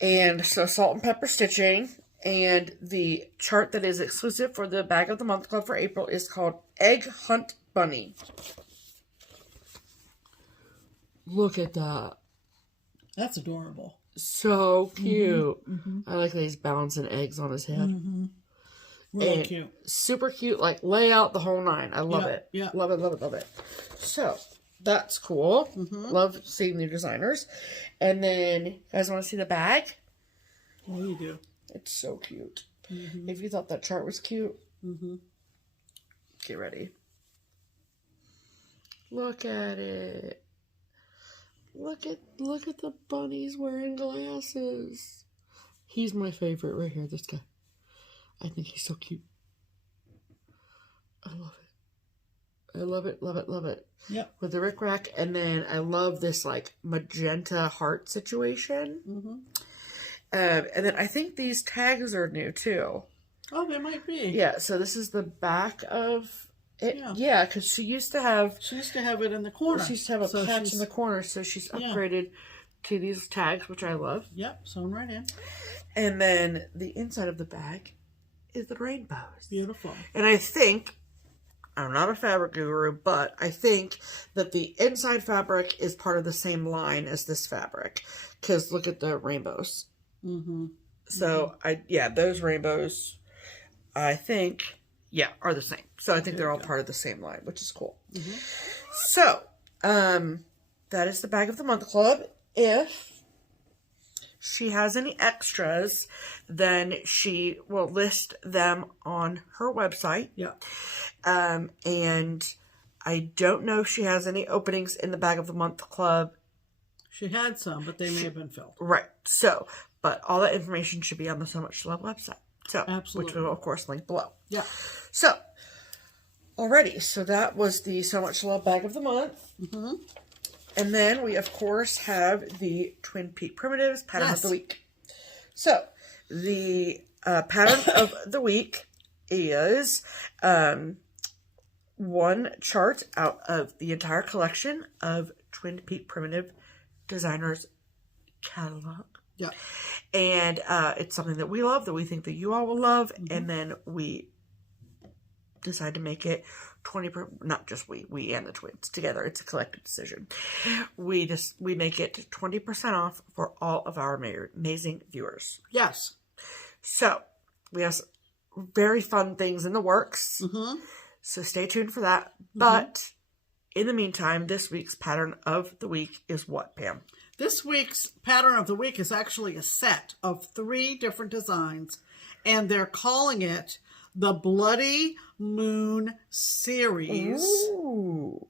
And so salt and pepper stitching. And the chart that is exclusive for the Bag of the Month Club for April is called Egg Hunt Bunny. Look at that. That's adorable. So cute. I like that he's balancing eggs on his head. Really cute. Super cute, like layout, the whole nine. I love it. Yeah. Love it, love it, love it. So, that's cool. Love seeing new designers. And then, you guys want to see the bag? Oh, you do. It's so cute. If you thought that chart was cute, get ready. Look at it. Look at the bunnies wearing glasses. He's my favorite right here, this guy. I think he's so cute. I love it. I love it, love it, love it. Yep. With the rickrack, and then I love this like magenta heart situation. And then I think these tags are new too. Oh, they might be. Yeah, so this is the back of it. Yeah, because she used to have it in the corner. She used to have a patch in the corner, so she's upgraded to these tags, which I love. Yep, sewn right in. And then the inside of the bag is the rainbows. Beautiful. And I think, I'm not a fabric guru, but I think that the inside fabric is part of the same line as this fabric. Because look at the rainbows. So, those rainbows, I think, are the same. So I think they're all part of the same line, which is cool. So, that is the Bag of the Month Club. If she has any extras, then she will list them on her website. Yeah. And I don't know if she has any openings in the Bag of the Month Club. She had some, but they may have been filled. Right. So, but all that information should be on the SewMuch2Luv website. So, absolutely. Which we will, of course, link below. Yeah. So, alrighty. So, that was the SewMuch2Luv Bag of the Month. And then we, of course, have the Twin Peak Primitives Pattern of the Week. So, the pattern of the week is one chart out of the entire collection of Twin Peak Primitive Designers catalog. Yeah. And it's something that we love, that we think that you all will love. And then we decide to make it 20%, not just we and the twins together. It's a collective decision. We make it 20% off for all of our amazing viewers. Yes. So we have very fun things in the works. So stay tuned for that. But in the meantime, this week's pattern of the week is what, Pam? This week's pattern of the week is actually a set of 3 different designs, and they're calling it the Bloody Moon series. Ooh.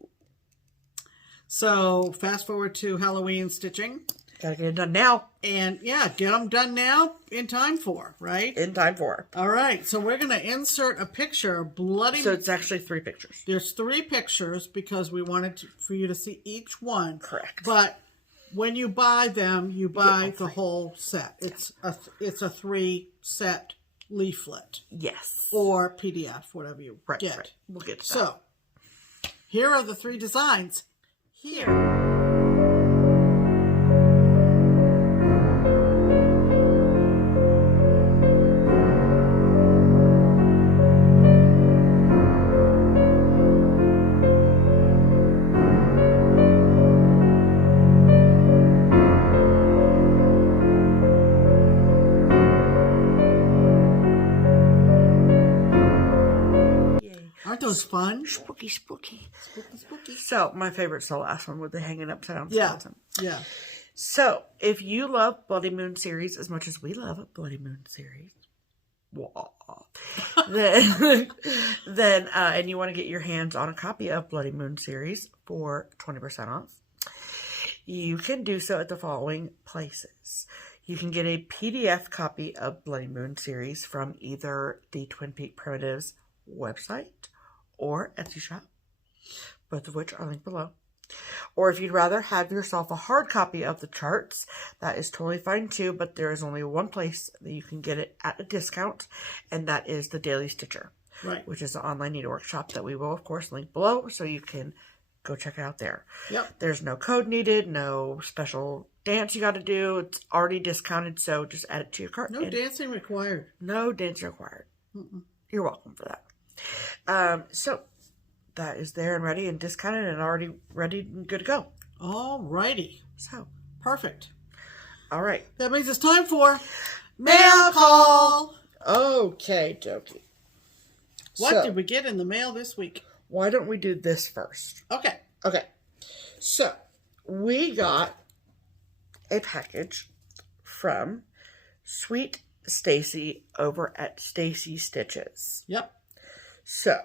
So fast forward to Halloween stitching. Gotta get it done now. And yeah, get them done now in time for, right? In time for. All right. So we're going to insert a picture of Bloody. So it's actually 3 pictures. There's 3 pictures because we wanted for you to see each one. Correct. But when you buy them, you buy the whole set. It's a 3-set leaflet. Yes. Or PDF, whatever you get. Right. We'll get to that. So, here are the 3 designs. Here. Aren't those fun? Spooky. Spooky. So, my favorite's the last one with the hanging upside down skeleton. Yeah. So, if you love Bloody Moon series as much as we love Bloody Moon series, then and you want to get your hands on a copy of Bloody Moon series for 20% off, you can do so at the following places. You can get a PDF copy of Bloody Moon series from either the Twin Peak Primitives website or Etsy shop, both of which are linked below. Or if you'd rather have yourself a hard copy of the charts, that is totally fine too, but there is only one place that you can get it at a discount, and that is the Daily Stitcher, right, which is an online needlework shop that we will, of course, link below, so you can go check it out there. Yep. There's no code needed, no special dance you got to do. It's already discounted, so just add it to your cart. No dancing required. No dancing required. Mm-mm. You're welcome for that. So that is there and ready and discounted and already ready and good to go. All righty. So Perfect. all right. That means it's time for mail call. Okay, Jokey. What did we get in the mail this week? Why don't we do this first? Okay. Okay. So we got a package from Sweet Stacy over at Stacy Stitches. Yep. So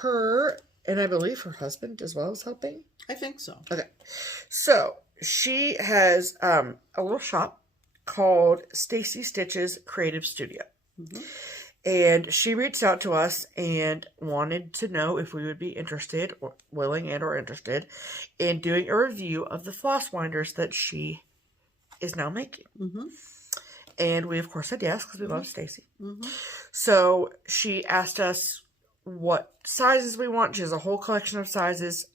her and I believe her husband as well is helping. I think so. Okay. So she has a little shop called Stacy Stitches Creative Studio. Mm-hmm. And she reached out to us and wanted to know if we would be interested, or willing and or interested, in doing a review of the floss winders that she is now making. Mm-hmm. And we, of course, said yes, because we love Stacy. Mm-hmm. So she asked us what sizes we want. She has a whole collection of sizes.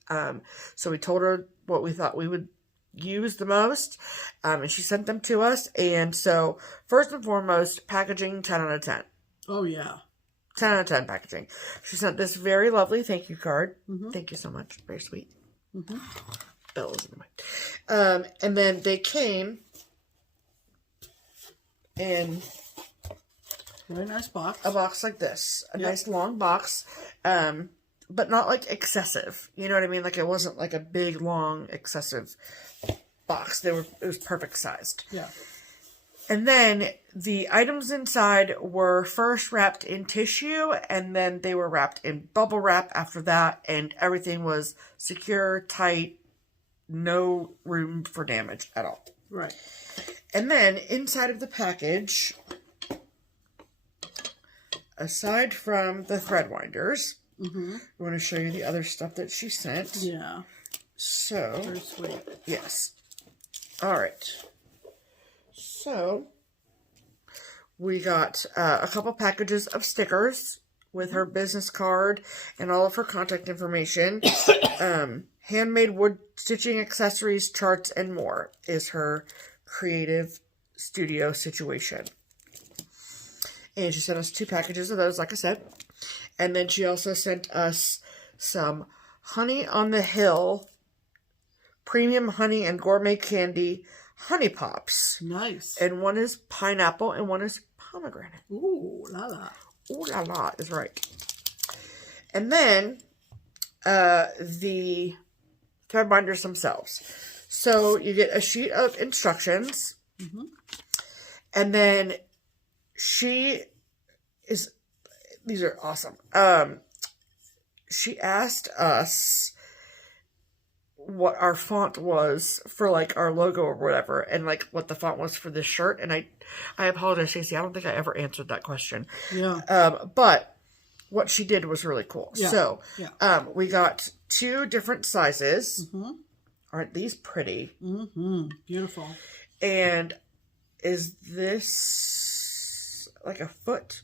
So we told her what we thought we would use the most. And she sent them to us. And so, first and foremost, packaging 10 out of 10. Oh, yeah. 10 out of 10 packaging. She sent this very lovely thank you card. Mm-hmm. Thank you so much. Very sweet. Mm-hmm. Bill is in the way. And then they came in Very nice box. a box like this. A Yep. nice long box. But not like excessive. You know what I mean? Like it wasn't like a big, long, excessive box. It was perfect sized. Yeah. And then the items inside were first wrapped in tissue, and then they were wrapped in bubble wrap after that, and everything was secure, tight, no room for damage at all. Right. And then inside of the package, aside from the thread winders, Mm-hmm. I want to show you the other stuff that she sent. Yeah. So, Very sweet. yes. All right. So, we got a couple packages of stickers with her business card and all of her contact information. Handmade wood stitching accessories, charts, and more is her creative studio situation. And she sent us 2 packages of those, like I said. And then she also sent us some Honey on the Hill premium honey and gourmet candy honey pops. Nice. And one is pineapple and one is pomegranate. Ooh, la la. Ooh la la is right. And then the thread binders themselves. So you get a sheet of instructions. Mm-hmm. And then these are awesome. She asked us what our font was for like our logo or whatever, and like what the font was for this shirt. And I apologize, Stacey. I don't think I ever answered that question. Yeah. But what she did was really cool. Yeah. So, Yeah. We got 2 different sizes. Mm-hmm. Aren't these pretty? Mm-hmm. Beautiful. And is this like a foot?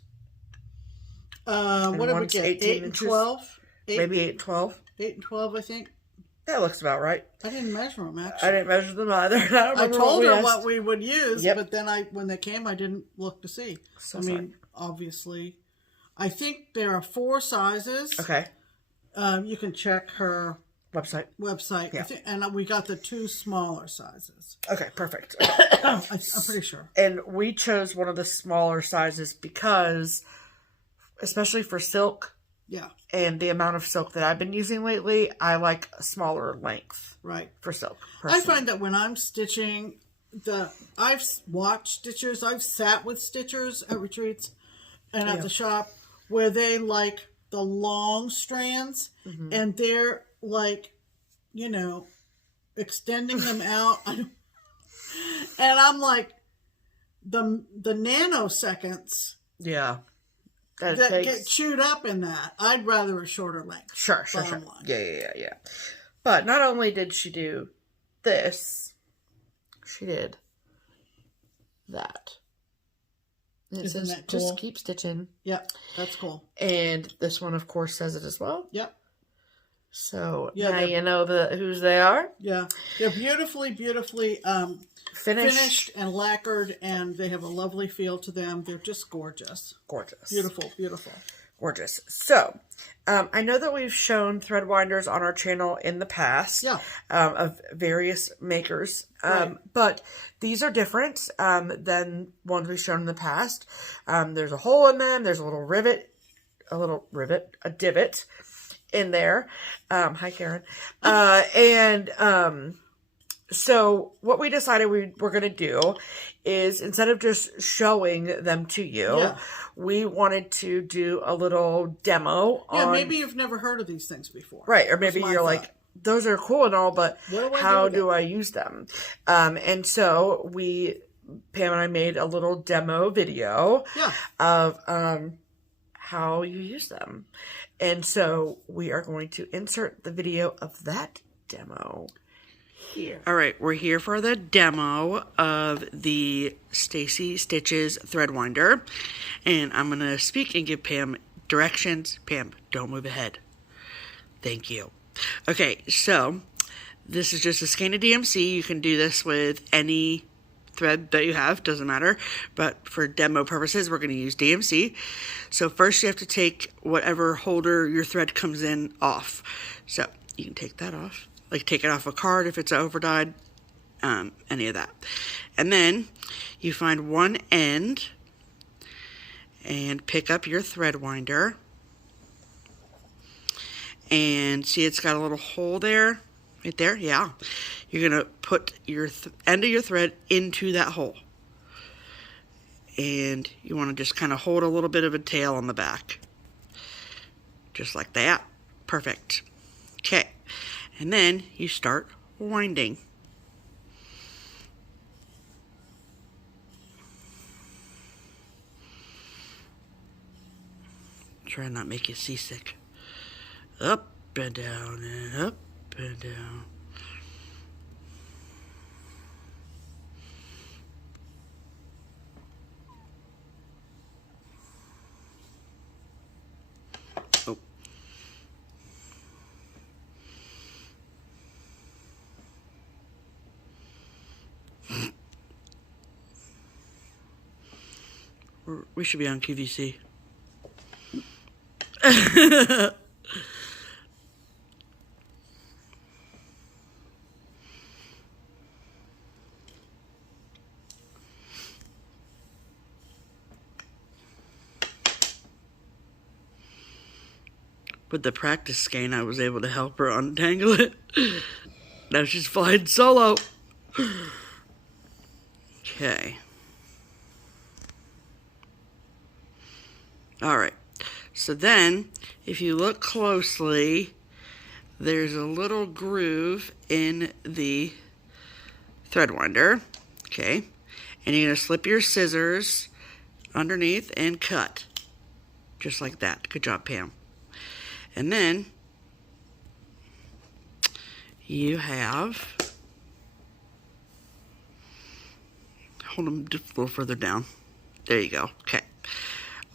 What did we get? 8 and 12? Maybe 8 and 12? 8 and 12, I think. That looks about right. I didn't measure them, actually. I didn't measure them either. I told her what we would use, Yep. but then when they came, I didn't look to see. So I mean, obviously, I think there are 4 sizes. Okay. You can check her website. Yeah. And we got the 2 smaller sizes. Okay, perfect. I'm pretty sure. And we chose one of the smaller sizes because, especially for silk, yeah, and the amount of silk that I've been using lately, I like a smaller length. Right. For silk. Personally. I find that when I'm stitching, I've watched stitchers, I've sat with stitchers at retreats and at the shop where they like the long strands, and they're like, extending them out. And I'm like, the nanoseconds. Yeah. That get chewed up in that. I'd rather a shorter length. Sure. Yeah. But not only did she do this, she did that. And it says, that cool? Just keep stitching. Yep, that's cool. And this one, of course, says it as well. Yep. So Yeah, now you know whose they are. Yeah, they're beautifully finished and lacquered, and they have a lovely feel to them. They're just gorgeous. Gorgeous. Beautiful, beautiful. Gorgeous. So, I know that we've shown thread winders on our channel in the past, of various makers, but these are different than ones we've shown in the past. There's a hole in them. There's a divot in there. Hi, Karen. So what we decided we were going to do is, instead of just showing them to you, we wanted to do a little demo. Yeah, maybe you've never heard of these things before. Right, or maybe you're like, those are cool and all, but how do I use them? And so Pam and I made a little demo video of how you use them. And so we are going to insert the video of that demo here. All right, we're here for the demo of the Stacy Stitches thread winder, and I'm going to speak and give Pam directions. Pam, don't move ahead. Thank you. Okay, so this is just a skein of DMC. You can do this with any thread that you have, doesn't matter, but for demo purposes we're going to use DMC. So first you have to take whatever holder your thread comes in off. So you can take that off. Like take it off a card if it's overdyed, any of that. And then you find one end and pick up your thread winder. And see it's got a little hole there, right there, yeah. You're going to put your end of your thread into that hole. And you want to just kind of hold a little bit of a tail on the back. Just like that. Perfect. Okay. And then you start winding. Try and not make you seasick. Up and down and up and down. Oh. We should be on QVC. With the practice skein, I was able to help her untangle it. Now she's flying solo. Okay. Alright. So then, if you look closely, there's a little groove in the thread winder. Okay. And you're going to slip your scissors underneath and cut. Just like that. Good job, Pam. And then you have, hold them just a little further down. There you go. Okay.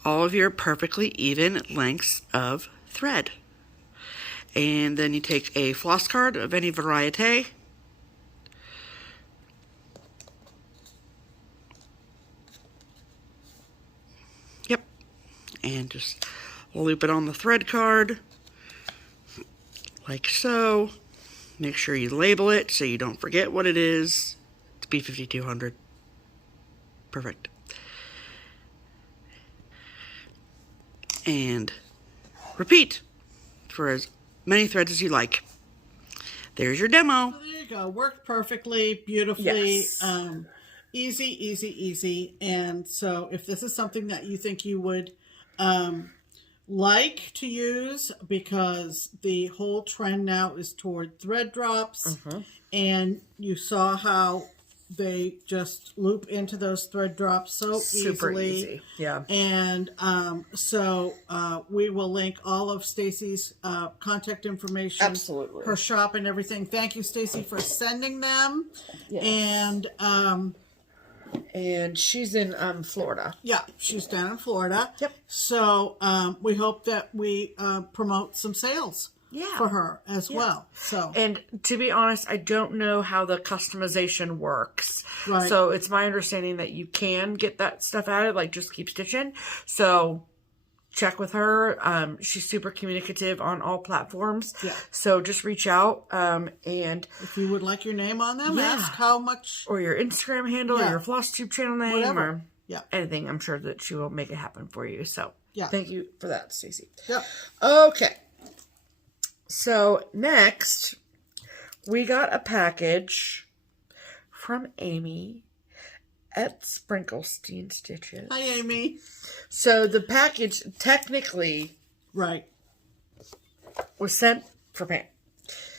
All of your perfectly even lengths of thread. And then you take a floss card of any variety. Yep. And just loop it on the thread card. Like so. Make sure you label it so you don't forget what it is. It's B5200. Perfect. And repeat for as many threads as you like. There's your demo. There you go. Worked perfectly, beautifully. Yes. Easy, easy, easy. And so if this is something that you think you would like to use, because the whole trend now is toward thread drops, and you saw how they just loop into those thread drops so Super easily. easy. Yeah. And so we will link all of Stacy's contact information, Absolutely, her shop and everything. Thank you, Stacy, for sending them. Yes. And she's in Florida. Yeah, she's down in Florida. Yep. So we hope that we promote some sales for her as well. So, and to be honest, I don't know how the customization works. Right. So it's my understanding that you can get that stuff added, like Just Keep Stitching. So check with her. She's super communicative on all platforms. Yeah. So just reach out. And if you would like your name on them, ask how much. Or your Instagram handle, or your FlossTube channel name, whatever. Or anything. I'm sure that she will make it happen for you. So thank you for that, Stacey. Yep. Okay. So next, we got a package from Amy at Sprinklestein Stitches. Hi, Amy. So the package technically was sent for Pam.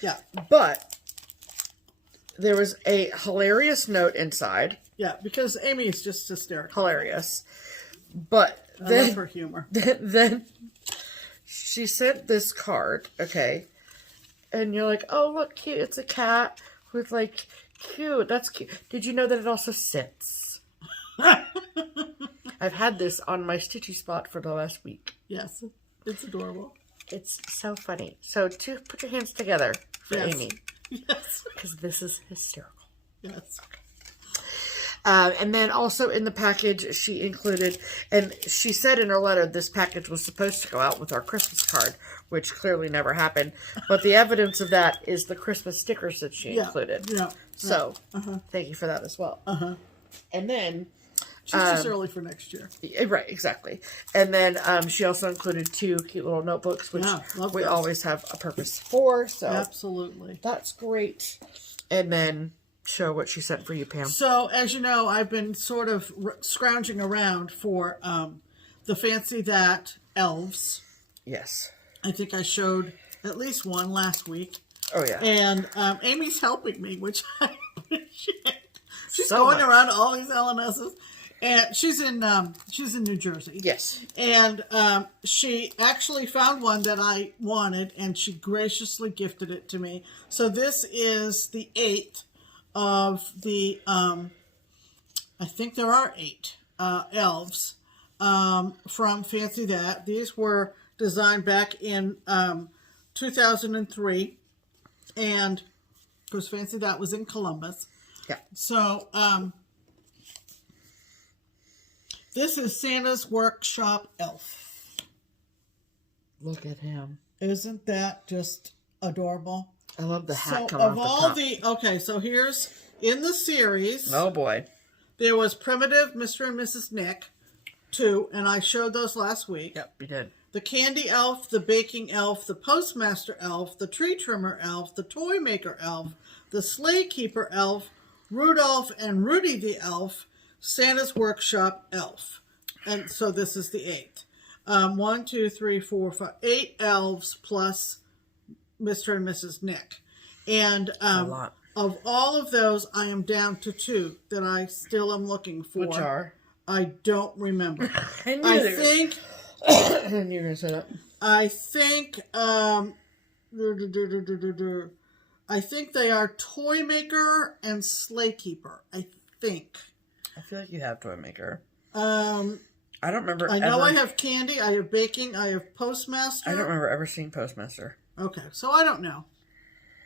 Yeah. But there was a hilarious note inside. Yeah, because Amy is just hysterical. Hilarious. But I love her humor. Then she sent this card, okay? And you're like, oh, look, cute. It's a cat with, like, cute. That's cute. Did you know that it also sits? I've had this on my stitchy spot for the last week. Yes, it's adorable. It's so funny. So, put your hands together for Amy. Yes. Because this is hysterical. Yes. Okay. And then also in the package, she included, and she said in her letter, this package was supposed to go out with our Christmas card, which clearly never happened. But the evidence of that is the Christmas stickers that she included. Yeah. So, thank you for that as well. And then... She's just early for next year. Right, exactly. And then she also included 2 cute little notebooks, which we always have a purpose for. So absolutely. That's great. And then show what she sent for you, Pam. So, as you know, I've been sort of scrounging around for the Fancy That elves. Yes. I think I showed at least one last week. Oh, yeah. And Amy's helping me, which I appreciate. She's going around to all these LNSs. And she's in New Jersey. Yes. And she actually found one that I wanted, and she graciously gifted it to me. So this is the 8th of the, I think there are 8 elves from Fancy That. These were designed back in 2003. And, of course, Fancy That was in Columbus. Yeah. So, this is Santa's Workshop Elf. Look at him. Isn't that just adorable? I love the hat So coming of off all the top. okay, so here's in the series. Oh boy. There was Primitive Mr. and Mrs. Nick 2, and I showed those last week. Yep, you did. The Candy Elf, the Baking Elf, the Postmaster Elf, the Tree Trimmer Elf, the Toy Maker Elf, the Sleigh Keeper Elf, Rudolph and Rudy the Elf, Santa's Workshop Elf. And so this is the 8th. 1, 2, 3, 4, 5, 8 elves plus Mr. and Mrs. Nick. And a lot. Of all of those, I am down to 2 that I still am looking for. Which are? I don't remember. I think... I knew you were going to say that. I think... I think they are Toy Maker and Sleigh Keeper. I think. I feel like you have Toy Maker. I don't remember. I know I have Candy. I have Baking. I have Postmaster. I don't remember ever seeing Postmaster. Okay, so I don't know.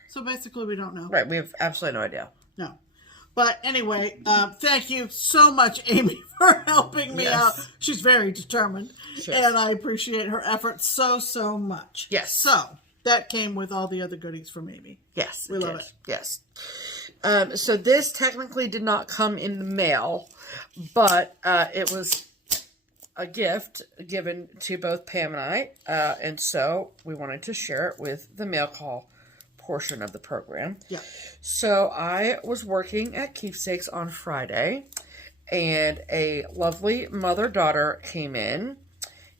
So basically, we don't know. Right, we have absolutely no idea. No. But anyway, thank you so much, Amy, for helping me out. She's very determined, and I appreciate her efforts so, so much. Yes. So that came with all the other goodies from Amy. Yes, we love it. Yes. So this technically did not come in the mail, but it was a gift given to both Pam and I, and so we wanted to share it with the mail call portion of the program. Yeah. So I was working at Keepsakes on Friday, and a lovely mother-daughter came in,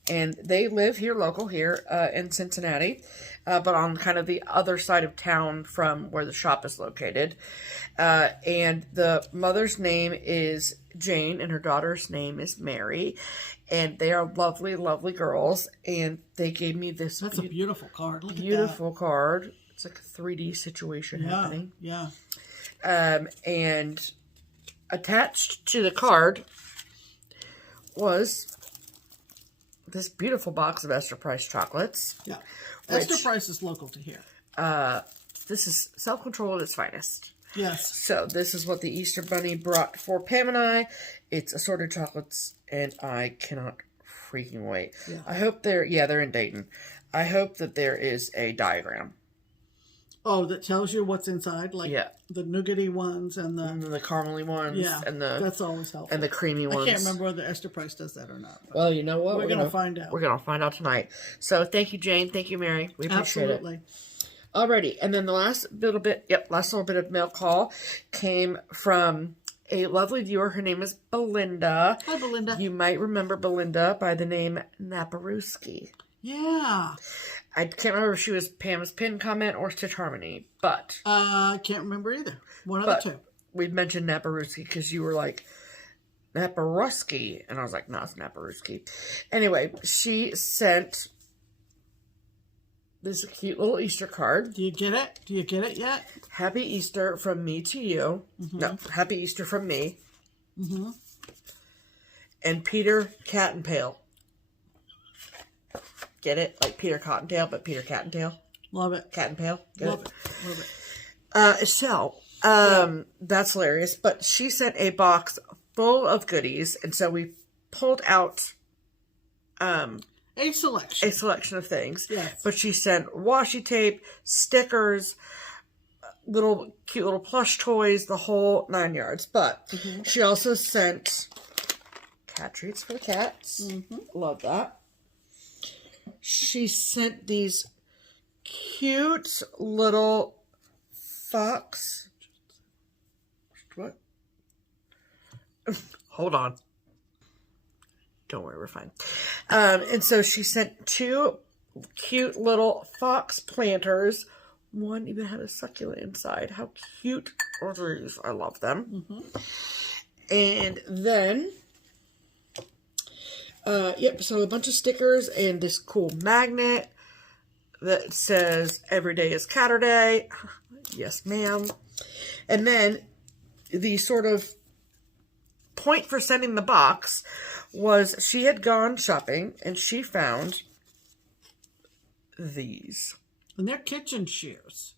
and they live here, local here in Cincinnati, but on kind of the other side of town from where the shop is located. And the mother's name is Jane, and her daughter's name is Mary. And they are lovely, lovely girls. And they gave me this... That's a beautiful card. Look beautiful at that. card. It's like a 3D situation happening. Yeah. And attached to the card was this beautiful box of Esther Price chocolates. Yeah. Esther Price is local to here. This is self-control at its finest. Yes. So this is what the Easter Bunny brought for Pam and I. It's assorted chocolates, and I cannot freaking wait. Yeah. I hope they're in Dayton. I hope that there is a diagram. Oh, that tells you what's inside, like the nougaty ones and the caramely ones. Yeah, and that's always helpful. And the creamy ones. I can't remember whether Esther Price does that or not. Well, you know what? We're going to find out. We're going to find out tonight. So thank you, Jane. Thank you, Mary. We appreciate Absolutely. it. Alrighty. And then the last little bit of mail call came from a lovely viewer. Her name is Belinda. Hi, Belinda. You might remember Belinda by the name Naparuski. Yeah. I can't remember if she was Pam's pin comment or Stitch Harmony, but... I can't remember either. One of the two. We mentioned Naparuski because you were like, Naparuski. And I was like, no, it's Naparuski. Anyway, she sent this cute little Easter card. Do you get it? Do you get it yet? Happy Easter from me to you. Mm-hmm. No, Happy Easter from me. Mm-hmm. And Peter Cottontail. Get it? Like Peter Cottontail, but Peter Cottontail. Love it. Cottontail. Love it. That's hilarious. But she sent a box full of goodies, and so we pulled out a selection of things. Yes. But she sent washi tape, stickers, cute little plush toys, the whole 9 yards. But she also sent cat treats for the cats. Mm-hmm. Love that. She sent these cute little fox. What? Hold on. Don't worry, we're fine. And so she sent 2 cute little fox planters. One even had a succulent inside. How cute are these? I love them. Mm-hmm. And then... so a bunch of stickers and this cool magnet that says every day is Catterday. Yes, ma'am. And then the sort of point for sending the box was she had gone shopping and she found these. And they're kitchen shears.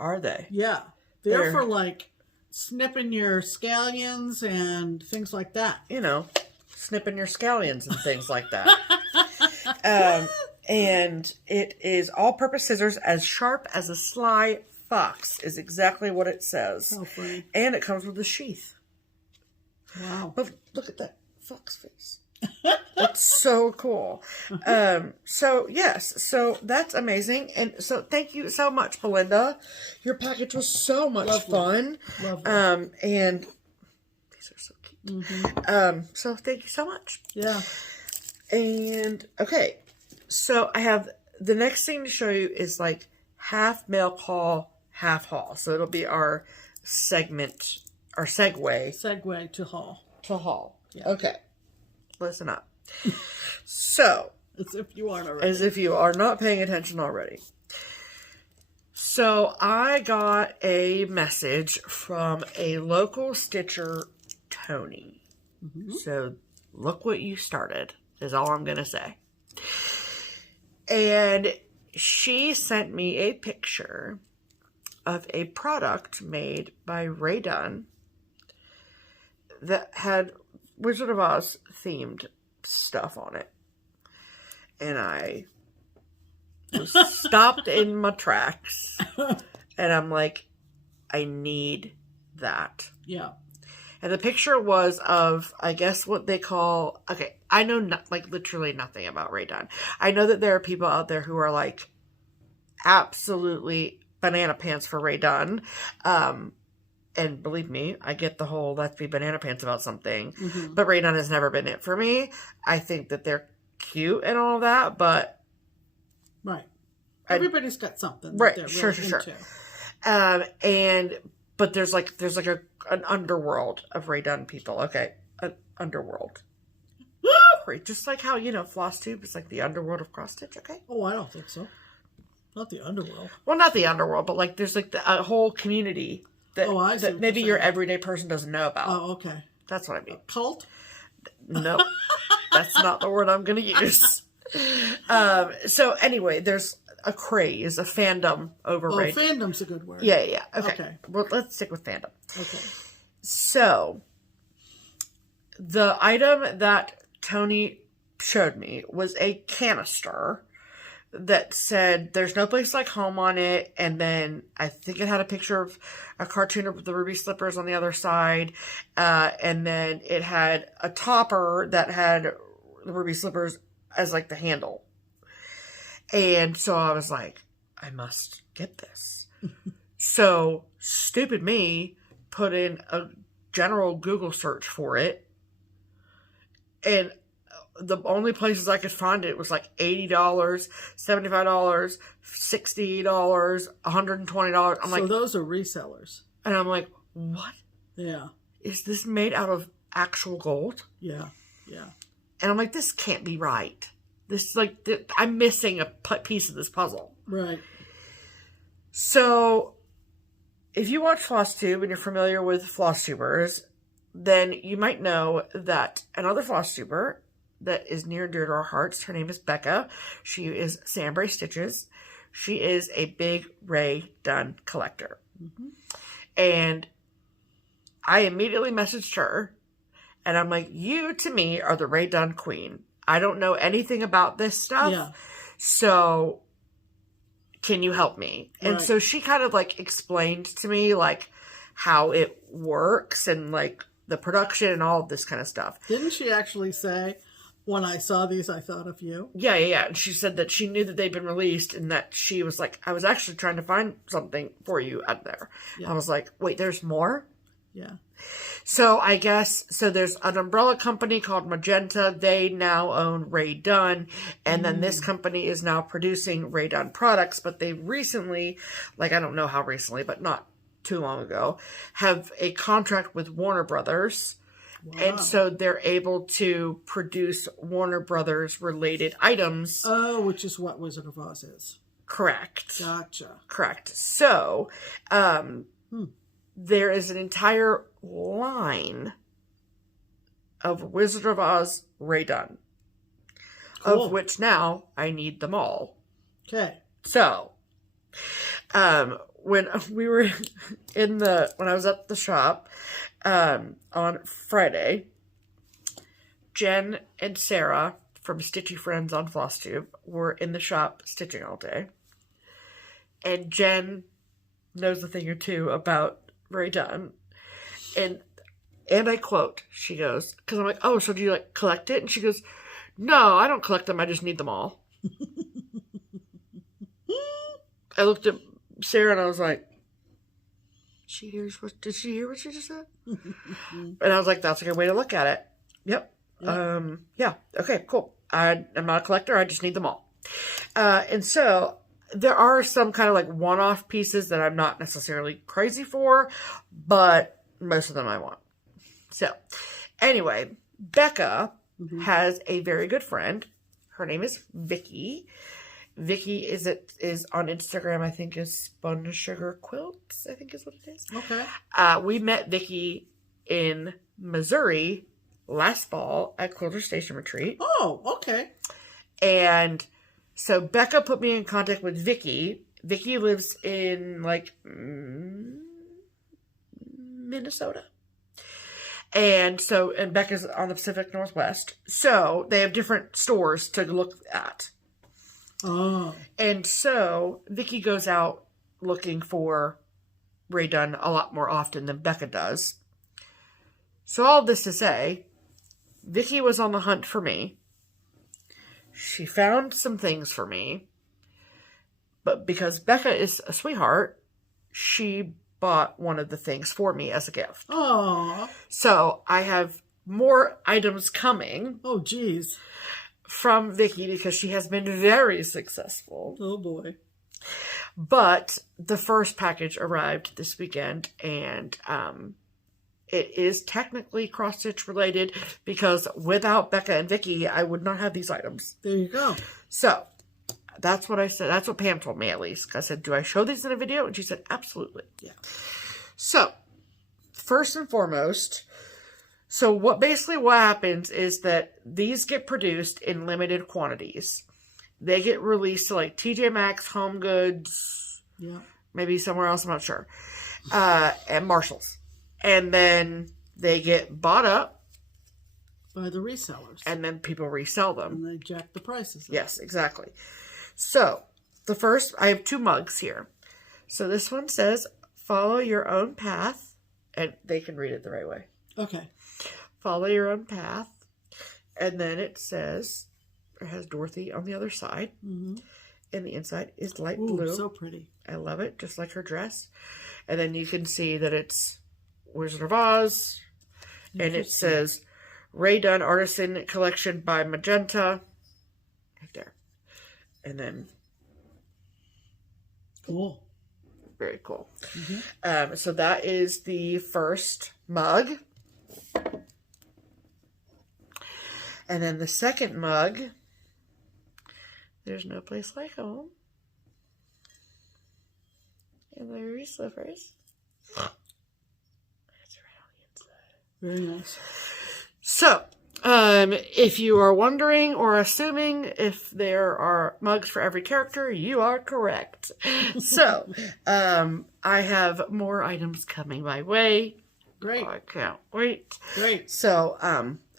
Are they? Yeah. They're for like snipping your scallions and things like that. You know. Snipping your scallions and things like that. And it is all-purpose scissors as sharp as a sly fox is exactly what it says. Oh, funny. And it comes with a sheath. Wow. But look at that fox face. It's so cool. So yes, so that's amazing. And so thank you so much, Belinda. Your package was so much fun. Lovely. And these are so cute. Mm-hmm. So thank you so much. Yeah. And okay, so I have the next thing to show you is like half mail call, half haul. So it'll be our segment, our segue to haul. To haul. Yeah. Okay. Listen up. So, as if you aren't already. As if you are not paying attention already. So, I got a message from a local stitcher, Tony. Mm-hmm. So, look what you started, is all I'm going to say. And she sent me a picture of a product made by Ray Dunn that had Wizard of Oz themed stuff on it. And I was stopped in my tracks. And I'm like, I need that. Yeah. And the picture was of, I guess, what they call... Okay, I know literally nothing about Ray Dunn. I know that there are people out there who are like absolutely banana pants for Ray Dunn. And believe me, I get the whole let's be banana pants about something. Mm-hmm. But Ray Dunn has never been it for me. I think that they're cute and all that, but... Right. Everybody's got something. Right, that sure. But there's an underworld of Ray Dunn people. Okay, an underworld. Right, just like how, FlossTube is like the underworld of cross stitch, okay? Oh, I don't think so. Not the underworld. Well, not the underworld, but like there's like a whole community that maybe your everyday person doesn't know about. Oh, okay. That's what I mean. Cult? No, that's not the word I'm going to use. So anyway, there's a craze, a fandom over Raid. Fandom's a good word. Yeah. Okay. Well, let's stick with fandom. Okay. So, the item that Tony showed me was a canister that said there's no place like home on it, and then I think it had a picture of a cartoon of the ruby slippers on the other side, and then it had a topper that had the ruby slippers as like the handle. And so I was like, I must get this. So stupid me put in a general Google search for it, and the only places I could find it was like $80, $75, $60, $120. I'm like, so those are resellers. And I'm like, what? Yeah. Is this made out of actual gold? Yeah. And I'm like, this can't be right. This like I'm missing a piece of this puzzle. Right. So, if you watch FlossTube and you're familiar with FlossTubers, then you might know that another FlossTuber that is near and dear to our hearts, her name is Becca. She is Sandbray Stitches. She is a big Rae Dunn collector. Mm-hmm. And I immediately messaged her, and I'm like, you to me are the Rae Dunn queen. I don't know anything about this stuff. Yeah. So can you help me? And right. So she kind of like explained to me like how it works and like the production and all of this kind of stuff. Didn't she actually say, when I saw these, I thought of you? Yeah. And she said that she knew that they'd been released and that she was like, I was actually trying to find something for you out there. Yeah. I was like, wait, there's more? Yeah. So I guess, so there's an umbrella company called Magenta. They now own Rae Dunn. And then this company is now producing Rae Dunn products. But they recently, like I don't know how recently, but not too long ago, have a contract with Warner Brothers. Wow. And so they're able to produce Warner Brothers related items. Oh, which is what Wizard of Oz is. Correct. Gotcha. Correct. So, there is an entire line of Wizard of Oz Rae Dunn. Cool. Of which now I need them all. Okay. So, when we were when I was at the shop, on Friday, Jenn and Sarah from Stitchy Friends on FlossTube were in the shop stitching all day. And Jenn knows a thing or two about Rae Dunn. And I quote, she goes, because I'm like, oh, so do you like collect it? And she goes, no, I don't collect them. I just need them all. I looked at Sarah and I was like, did she hear what she just said? And I was like, that's a good way to look at it. Yep. Yeah. Okay, cool. I'm not a collector. I just need them all. And so there are some kind of like one-off pieces that I'm not necessarily crazy for, but most of them I want. So anyway, Becca has a very good friend. Her name is Vicky. Vicky is on Instagram, I think, is Spun Sugar Quilts, I think is what it is. Okay. We met Vicky in Missouri last fall at Quilter Station Retreat. Oh, okay. And so Becca put me in contact with Vicky. Vicky lives in like Minnesota. And Becca's on the Pacific Northwest. So they have different stores to look at. Oh. And so Vicky goes out looking for Rae Dunn a lot more often than Becca does. So all this to say, Vicky was on the hunt for me. She found some things for me. But because Becca is a sweetheart, she bought one of the things for me as a gift. Oh. So I have more items coming. Oh, geez. From Vicky because she has been very successful. Oh, boy. But the first package arrived this weekend, and it is technically cross-stitch related because without Becca and Vicky, I would not have these items. There you go. So that's what I said. That's what Pam told me, at least. I said, do I show these in a video? And she said, absolutely. Yeah. So first and foremost, So what happens is that these get produced in limited quantities. They get released to like TJ Maxx, Home Goods, maybe somewhere else, I'm not sure, and Marshalls. And then they get bought up by the resellers. And then people resell them. And they jack the prices up. Yes, exactly. So the first, I have 2 mugs here. So this one says, follow your own path. And they can read it the right way. Okay. Follow your own path. And then it says, it has Dorothy on the other side. Mm-hmm. And the inside is light blue. So pretty. I love it, just like her dress. And then you can see that it's Wizard of Oz. And it says, Ray Dunn Artisan Collection by Magenta. Right there. And then... Cool. Very cool. Mm-hmm. So that is the first mug. And then the second mug... There's no place like home. And the Ruby slippers. That's right on the inside. Very nice. So, if you are wondering or assuming if there are mugs for every character, you are correct. So, I have more items coming my way. Great. I can't wait. Great. So,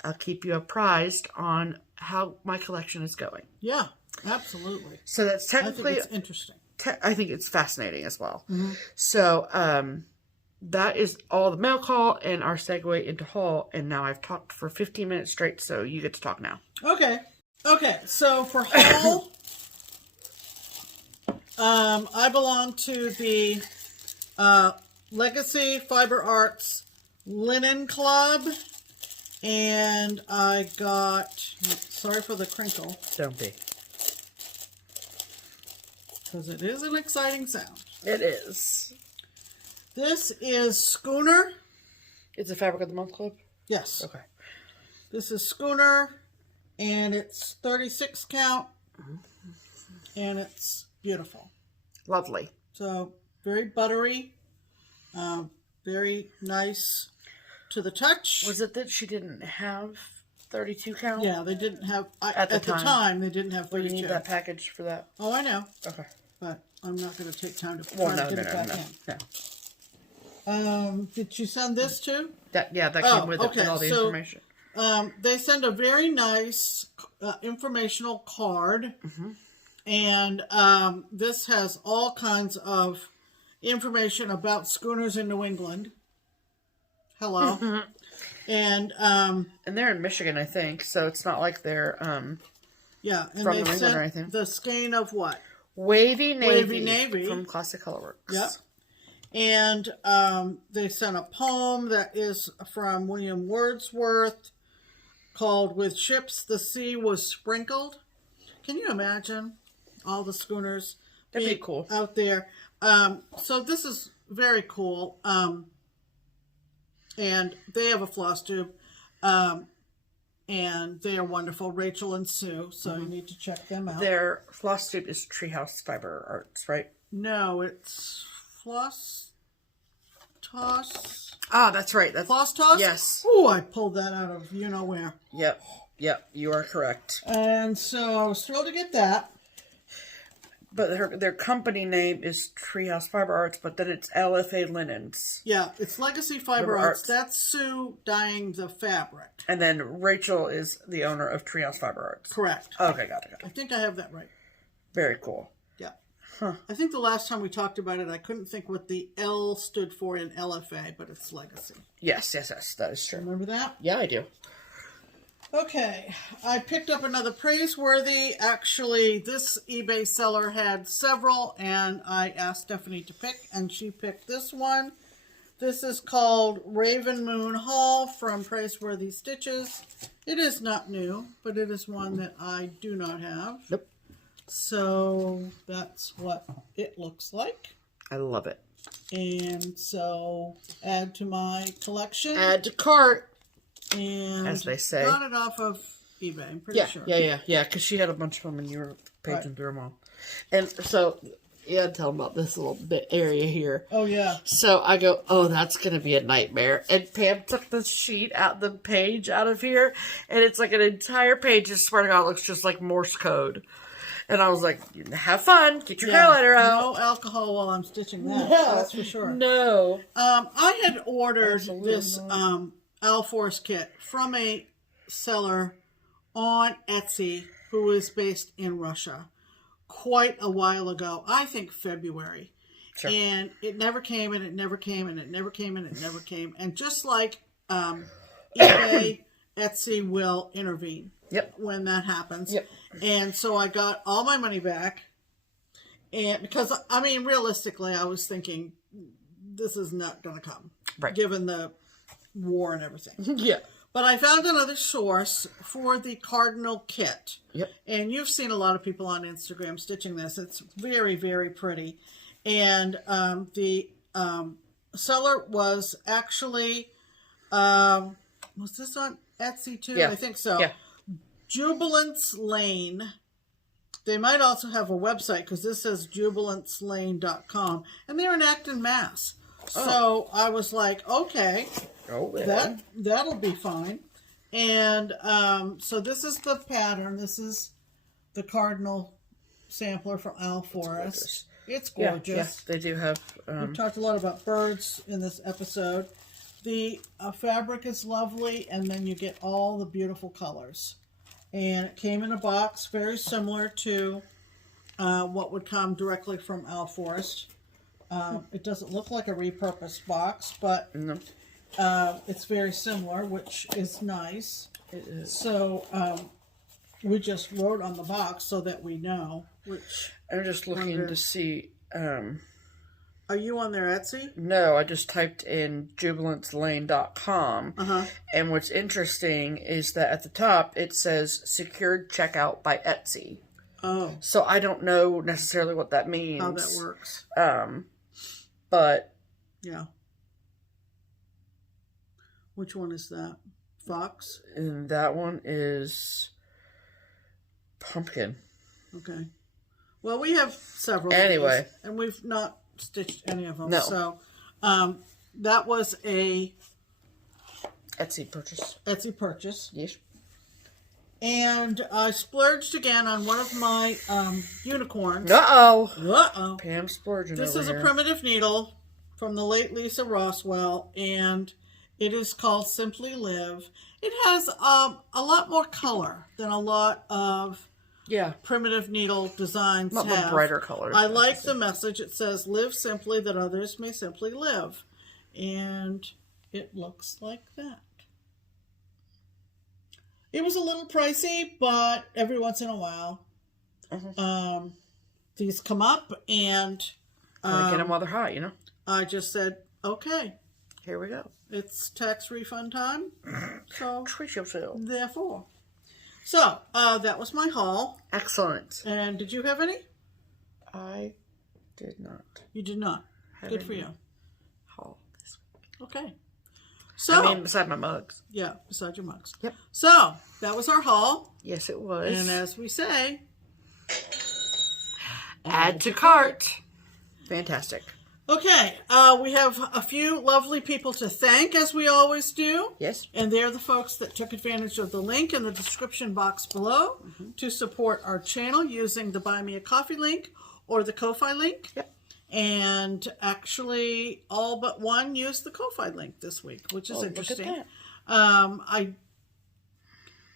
I'll keep you apprised on how my collection is going. Yeah. Absolutely. So that's technically... I think it's interesting. I think it's fascinating as well. Mm-hmm. So that is all the mail call and our segue into haul. And now I've talked for 15 minutes straight, so you get to talk now. Okay. Okay. So for haul, I belong to the Legacy Fiber Arts Linen Club. And I got... Sorry for the crinkle. Don't be. Because it is an exciting sound. It is. This is Schooner. It's a Fabric of the Month Club? Yes. Okay. This is Schooner, and it's 36 count, and it's beautiful. Lovely. So, very buttery, very nice to the touch. Was it that she didn't have 32 count? Yeah, they didn't have, at the time, they didn't have 32. Well, you need that package for that. Oh, I know. Okay. But I'm not going to take time to get it back in. Did you send this too? That came with it and all the information. They send a very nice informational card. Mm-hmm. And this has all kinds of information about schooners in New England. Hello. Mm-hmm. And they're in Michigan, I think, so it's not like they're and from they New England sent or anything. The skein of what? Wavy Navy from Classic Colorworks. Yep. And they sent a poem that is from William Wordsworth called "With Ships the Sea Was Sprinkled." Can you imagine all the schooners That'd be cool out there? So this is very cool. And they have a floss tube. And they are wonderful, Rachel and Sue, so you need to check them out. Their floss tube is Treehouse Fiber Arts, right? No, it's Floss Toss. Ah, that's right. That's Floss Toss? Yes. Oh, I pulled that out of you-know-where. Yep, you are correct. And so I was thrilled to get that. But their company name is Treehouse Fiber Arts, but then it's LFA Linens. Yeah, it's Legacy Fiber Arts. That's Sue dyeing the fabric. And then Rachel is the owner of Treehouse Fiber Arts. Correct. Okay, got it. I think I have that right. Very cool. Yeah. Huh. I think the last time we talked about it, I couldn't think what the L stood for in LFA, but it's Legacy. Yes, that is true. Remember that? Yeah, I do. Okay, I picked up another praiseworthy. Actually, this eBay seller had several, and I asked Stephanie to pick, and she picked this one. This is called Raven Moon Hall from Praiseworthy Stitches. It is not new, but it is one that I do not have. Nope. So that's what it looks like. I love it. And so add to my collection. Add to cart. And as they say, got it off of eBay, I'm pretty sure. Yeah, because she had a bunch of them and you were paging through them all. And so Yeah, tell them about this little bit area here. Oh, yeah. So I go, oh, that's going to be a nightmare. And Pam took the sheet out, the page out of here, and it's like an entire page. I swear to God, it looks just like Morse code. And I was like, have fun. Get your highlighter out. No alcohol while I'm stitching that. No, that's for sure. No. I had ordered this Alforce kit from a seller on Etsy who is based in Russia quite a while ago. I think February. Sure. And it never came, and it never came, and it never came, and it never came. And just like eBay, Etsy will intervene when that happens. Yep. And so I got all my money back. And because, I mean, realistically, I was thinking this is not going to come. Right. Given the war and everything. Yeah. But I found another source for the Cardinal kit. Yep. And you've seen a lot of people on Instagram stitching this. It's very, very pretty. And the seller was actually, was this on Etsy too? Yeah. I think so. Yeah. JubilanceLane. They might also have a website because this says JubilanceLane.com. And they're in Acton, Mass. So I was like, okay. Oh, yeah. That'll be fine. And so this is the pattern. This is the Cardinal sampler from Alforce. It's gorgeous. Yeah, they do have... We've talked a lot about birds in this episode. The fabric is lovely, and then you get all the beautiful colors. And it came in a box very similar to what would come directly from Alforce. It doesn't look like a repurposed box, but... No. It's very similar, which is nice. It is. So we just wrote on the box so that we know. Which I'm just looking to see. Are you on their Etsy? No, I just typed in JubilanceLane.com. And what's interesting is that at the top it says secured checkout by Etsy. Oh. So I don't know necessarily what that means. How that works. But yeah. Which one is that? Fox? And that one is pumpkin. Okay. Well, we have several. Anyway. Of these, and we've not stitched any of them. No. So, that was a... Etsy purchase. Etsy purchase. Yes. And I splurged again on one of my unicorns. Uh-oh. Uh-oh. Pam splurging This is here. a primitive needle from the late Lisa Roswell, and... it is called Simply Live. It has a lot more color than a lot of primitive needle designs have. More brighter colors. I like the message. It says, live simply that others may simply live. And it looks like that. It was a little pricey, but every once in a while, these come up, and get them while they're hot, you know? I just said, okay. Here we go. It's tax refund time, so treat yourself. Therefore, so that was my haul. Excellent. And did you have any? I did not. You did not. Good for you. Haul this week. Okay. So I mean, beside my mugs. Yeah, beside your mugs. Yep. So that was our haul. Yes, it was. And as we say, add to cart. Fantastic. Okay, we have a few lovely people to thank, as we always do. Yes. And they're the folks that took advantage of the link in the description box below to support our channel using the Buy Me a Coffee link or the Ko-Fi link. Yep. And actually, all but one used the Ko-Fi link this week, which is interesting. Look at that.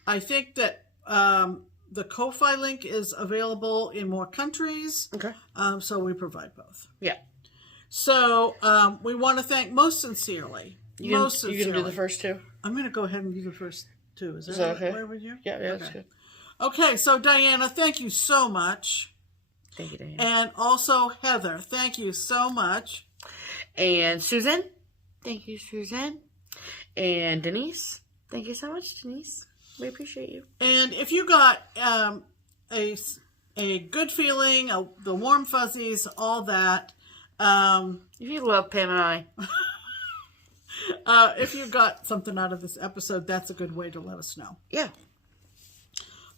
I think that the Ko-Fi link is available in more countries. Okay. So we provide both. Yeah. So, we want to thank most sincerely. You going to do the first two? I'm going to go ahead and do the first two. Is that okay? Where with you? Yeah, that's good. Okay, so Diana, thank you so much. Thank you, Diana. And also Heather, thank you so much. And Susan, thank you, Susan. And Denise, thank you so much, Denise. We appreciate you. And if you got a good feeling, the warm fuzzies, all that. If you love Pam and I, if you got something out of this episode, that's a good way to let us know. Yeah.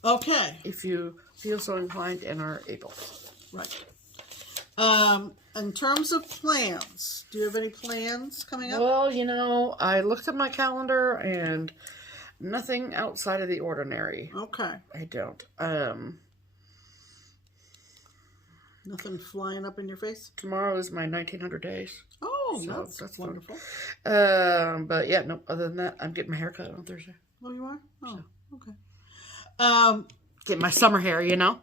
Okay. If you feel so inclined and are able. Right. In terms of plans, do you have any plans coming up? Well, you know, I looked at my calendar and nothing outside of the ordinary. Okay. I don't. Nothing flying up in your face? Tomorrow is my 1900 days. Oh, So that's wonderful. But yeah, no, other than that, I'm getting my hair cut on Thursday. Oh, you are? Oh, okay. Get my summer hair, you know?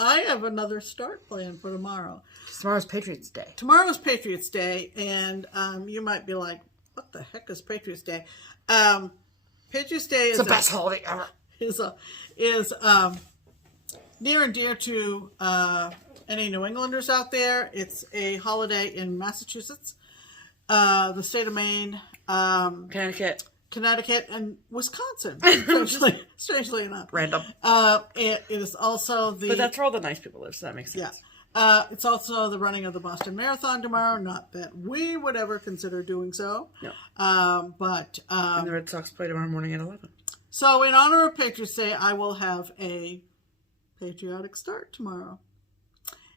I have another start plan for tomorrow. Tomorrow's Patriots Day. Tomorrow's Patriots Day, and you might be like, what the heck is Patriots Day? Patriots Day is the best holiday ever. Is near and dear to any New Englanders out there. It's a holiday in Massachusetts, the state of Maine, Connecticut, and Wisconsin. Strangely enough, Random. It is also the. But that's where all the nice people live, so that makes sense. Yeah. It's also the running of the Boston Marathon tomorrow. Not that we would ever consider doing so. No. But and the Red Sox play tomorrow morning at 11. So in honor of Patriots Day, I will have a patriotic start tomorrow.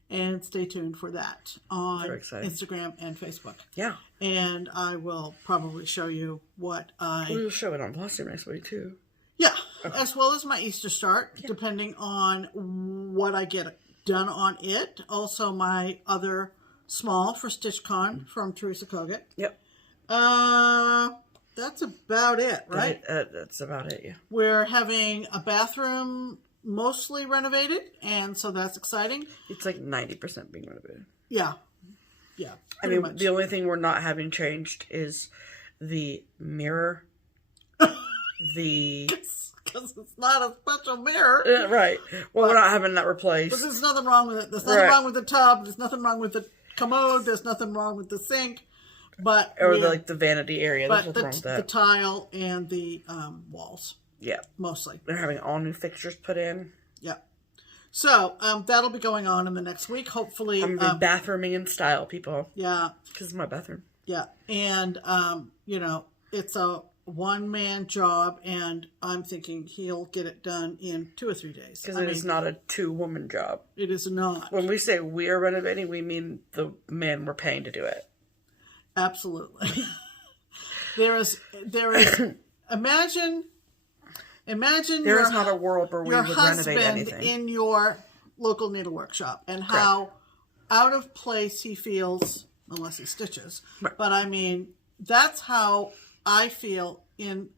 And stay tuned for that on Instagram and Facebook. Yeah. And I will probably show you what We'll show it on FlossTube next week, too. Yeah. Okay. As well as my Easter start, depending on what I get done on it. Also, my other small for StitchCon from Teresa Kogut. Yep. That's about it, right? That's about it, yeah. We're having a bathroom mostly renovated, and so that's exciting. It's like 90% being renovated. Yeah. I mean, the only thing we're not having changed is the mirror. Because it's not a special mirror. Right. Well, we're not having that replaced. But there's nothing wrong with it. There's nothing wrong with the tub. There's nothing wrong with the commode. There's nothing wrong with the sink. But or the vanity area. There's nothing wrong with that. The tile and the walls. Yeah. Mostly. They're having all new fixtures put in. Yeah. So, that'll be going on in the next week, hopefully. I'm bathrooming in style, people. Yeah. Because it's my bathroom. Yeah. And, it's a one-man job, and I'm thinking he'll get it done in 2 or 3 days. Because it is not a 2-woman job. It is not. When we say we are renovating, we mean the man we're paying to do it. Absolutely. there is imagine there is not a world where we would renovate anything. In your local needle workshop, and how out of place he feels, unless he stitches. Right. But I mean, that's how I feel in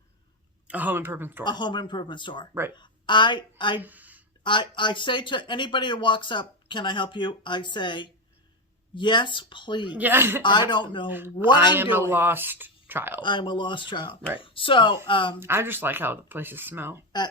a home improvement store. Right. I say to anybody who walks up, "Can I help you?" I say, "Yes, please." Yeah. I don't know what I'm doing. I am a lost child. I'm a lost child. Right. So, I just like how the places smell. I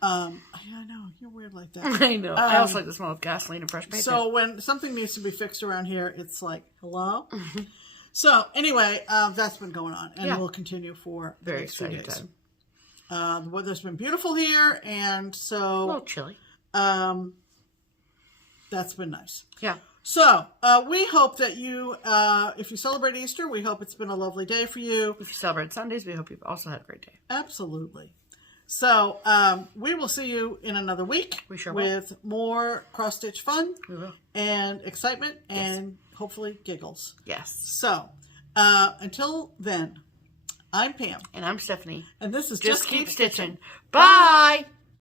know, you're weird like that. I know. I also like the smell of gasoline and fresh paint. So when something needs to be fixed around here, it's like, hello? Mm-hmm. So anyway, that's been going on, and we'll continue for the very next few exciting days. time. The weather's been beautiful here, and so a little chilly. That's been nice. Yeah. So, we hope that you, if you celebrate Easter, we hope it's been a lovely day for you. If you celebrate Sundays, we hope you've also had a great day. Absolutely. So, we will see you in another week. We sure with more cross-stitch fun. We will. And excitement and hopefully giggles. Yes. So, until then, I'm Pam. And I'm Stephanie. And this is Just Keep Stitching. Bye!